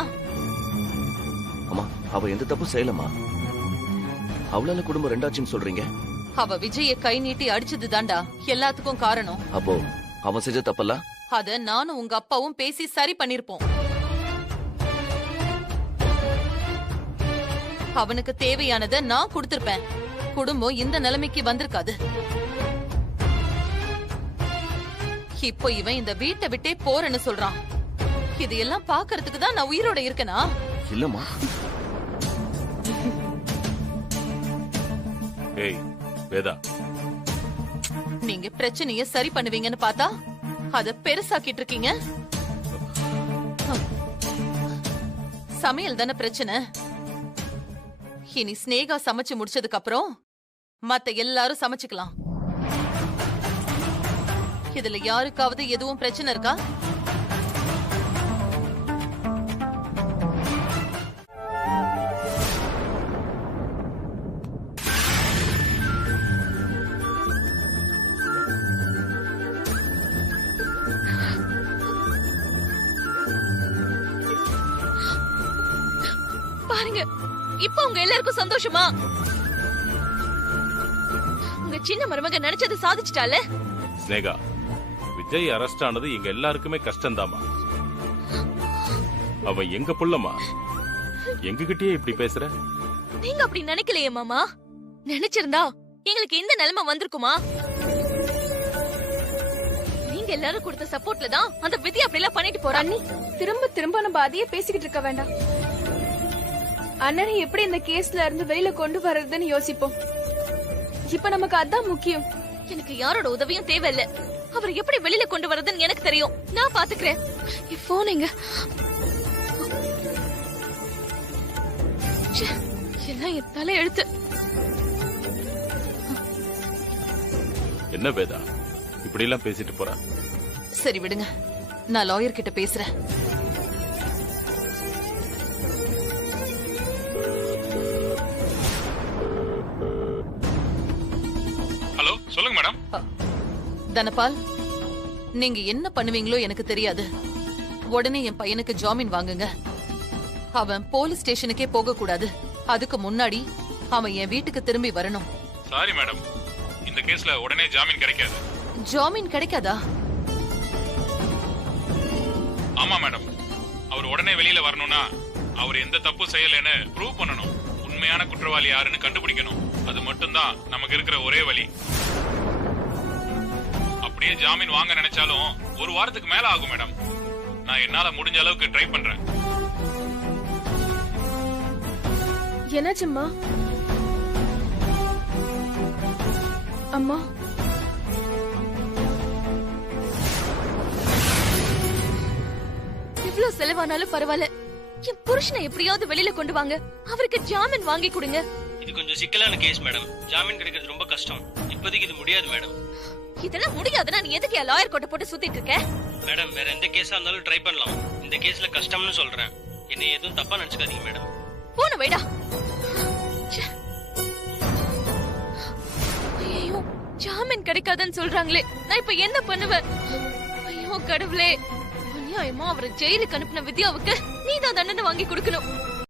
அம்மா, அவ எந்த தப்பு செய்யலமா. அவளால குடும்பம் ரெண்டாச்சுன்னு சொல்றீங்க? அவ விஜய கை நீட்டி அடிச்சது தாண்டா எல்லாத்துக்கும் காரணம். அப்போ அவன் செஞ்ச தப்பெல்லாம் அத நானும் உங்க அப்பாவும் பேசி சரி பண்ணிருப்போம். அவனுக்கு தேவையானதை நான் கொடுத்திருப்பேன். குடும்பம் இந்த நிலைமைக்கு வந்திருக்காது. இப்போ இவன் இந்த வீட்டை விட்டே போறேன்னு சொல்றான். இது எல்லாம் பாக்குறதுக்கு தான் நான் உயிரோட இருக்கனா? இல்லம்மா. ஏய் வேதா, நீங்க பிரச்சனைய சரி பண்ணுவீங்கன்னு பார்த்தா அத பெருசாக்கிட்டு இருக்கீங்க. சமையல் தானே பிரச்சனை. இனி ஸ்னேகா சமைச்சு முடிச்சதுக்கு அப்புறம் மத்த எல்லாரும் சமைச்சுக்கலாம். இதுல யாருக்காவது எதுவும் பிரச்சனை இருக்கா? பாருங்க, இப்ப உங்க எல்லாருக்கும் சந்தோஷமா? உங்க சின்ன மருமக நினைச்சது சாதிச்சிட்டால. ஸ்னேகா, விஜய் அரெஸ்ட் ஆனது எங்க எல்லாருக்குமே கஷ்டம்தாமா. அவன் எங்க புள்ளமா, எங்ககிட்டயே இப்படி பேசுற? நீங்க அப்படி நினைக்கலையே மாமா. நினைச்சிருந்தா எங்களுக்கு இந்த நிலைமை வந்திருக்குமா? நீங்க எல்லாரும் கொடுத்த சப்போர்ட்ல தான் அந்த விதி அப்படி எல்லாம் பண்ணிட்டு போறா. திரும்ப திரும்ப நம்ம அதையே பேசிக்கிட்டு இருக்க வேண்டாம். அண்ணனை எப்படி இந்த கேஸ்ல இருந்து வெளியில கொண்டு வர்றதுன்னு யோசிப்போம். இப்ப நமக்கு அதான் முக்கியம். எனக்கு யாரோட உதவியும் தேவையில்லை. அவரை எப்படி வெளியில கொண்டு வரதுன்னு எனக்கு தெரியும். நான் பாத்துக்கிறேன். போனீங்க எல்லாம் என் தலை எழுத்து. என்ன வேதா இப்படி எல்லாம் பேசிட்டு போறா? சரி விடுங்க, நான் லாயர் கிட்ட பேசுறேன். ஹலோ, சொல்லுங்க மேடம். தனபால், நீங்க என்ன பண்ணுவீங்களோ எனக்கு தெரியாது. உடனே என் பையனுக்கு ஜாமீன் வாங்குங்க. அவன் போலீஸ் ஸ்டேஷனுக்கே போக கூடாது. அதுக்கு முன்னாடி அவன் என் வீட்டுக்கு திரும்பி வரணும். சாரி மேடம், இந்த கேஸ்ல உடனே ஜாமீன் கிடைக்காது. ஜாமீன் கிடைக்காதா? ஆமா மேடம், அவர் உடனே வெளியில வரணும்னா அவர் எந்த தப்பு செய்யலன்னு ப்ரூவ் பண்ணணும். உண்மையான குற்றவாளி யாருன்னு கண்டுபிடிக்கணும். அது மட்டும்தான் நமக்கு இருக்கிற ஒரே வழி. அப்படியே ஜாமீன் வாங்க நினைச்சாலும் ஒரு வாரத்துக்கு மேல ஆகும் மேடம். நான் என்னால முடிஞ்ச அளவுக்கு ட்ரை பண்றேன். என்னாச்சும்மா? அம்மா, இவ்வளவு செலவானாலும் பரவாயில்ல. என் புருஷனை எப்படியாவது வெளியில கொண்டு வாங்க. அவருக்கு ஜாமீன் வாங்கி கொடுங்க. இது கொஞ்சம் சிக்கலான கேஸ் மேடம். ஜாமீன் கிடைக்கிறது ரொம்ப கஷ்டம். இப்போதைக்கு இது முடியாது மேடம். இதெல்லாம் முடியாதுன்னா நீ எதுக்கு லாயர் கோட்டை போட்டு சுத்திட்டு இருக்க? மேடம், வேற எந்த கேஸா இருந்தாலும் ட்ரை பண்ணலாம். இந்த கேஸ்ல கஷ்டம்னு சொல்றேன். என்னை எதுவும் தப்பா நினைச்சுக்காதீங்க மேடம். போன வைடா. ஐயோ, ஜாமீன் கிடைக்காதுன்னு சொல்றாங்களே, நான் இப்ப என்ன பண்ணுவேன்? ஐயோ கடவுளே, அநியாயமா அவரை ஜெயிலுக்கு அனுப்பின வித்யாவுக்கு நீதான் தண்டனை வாங்கி கொடுக்கணும்.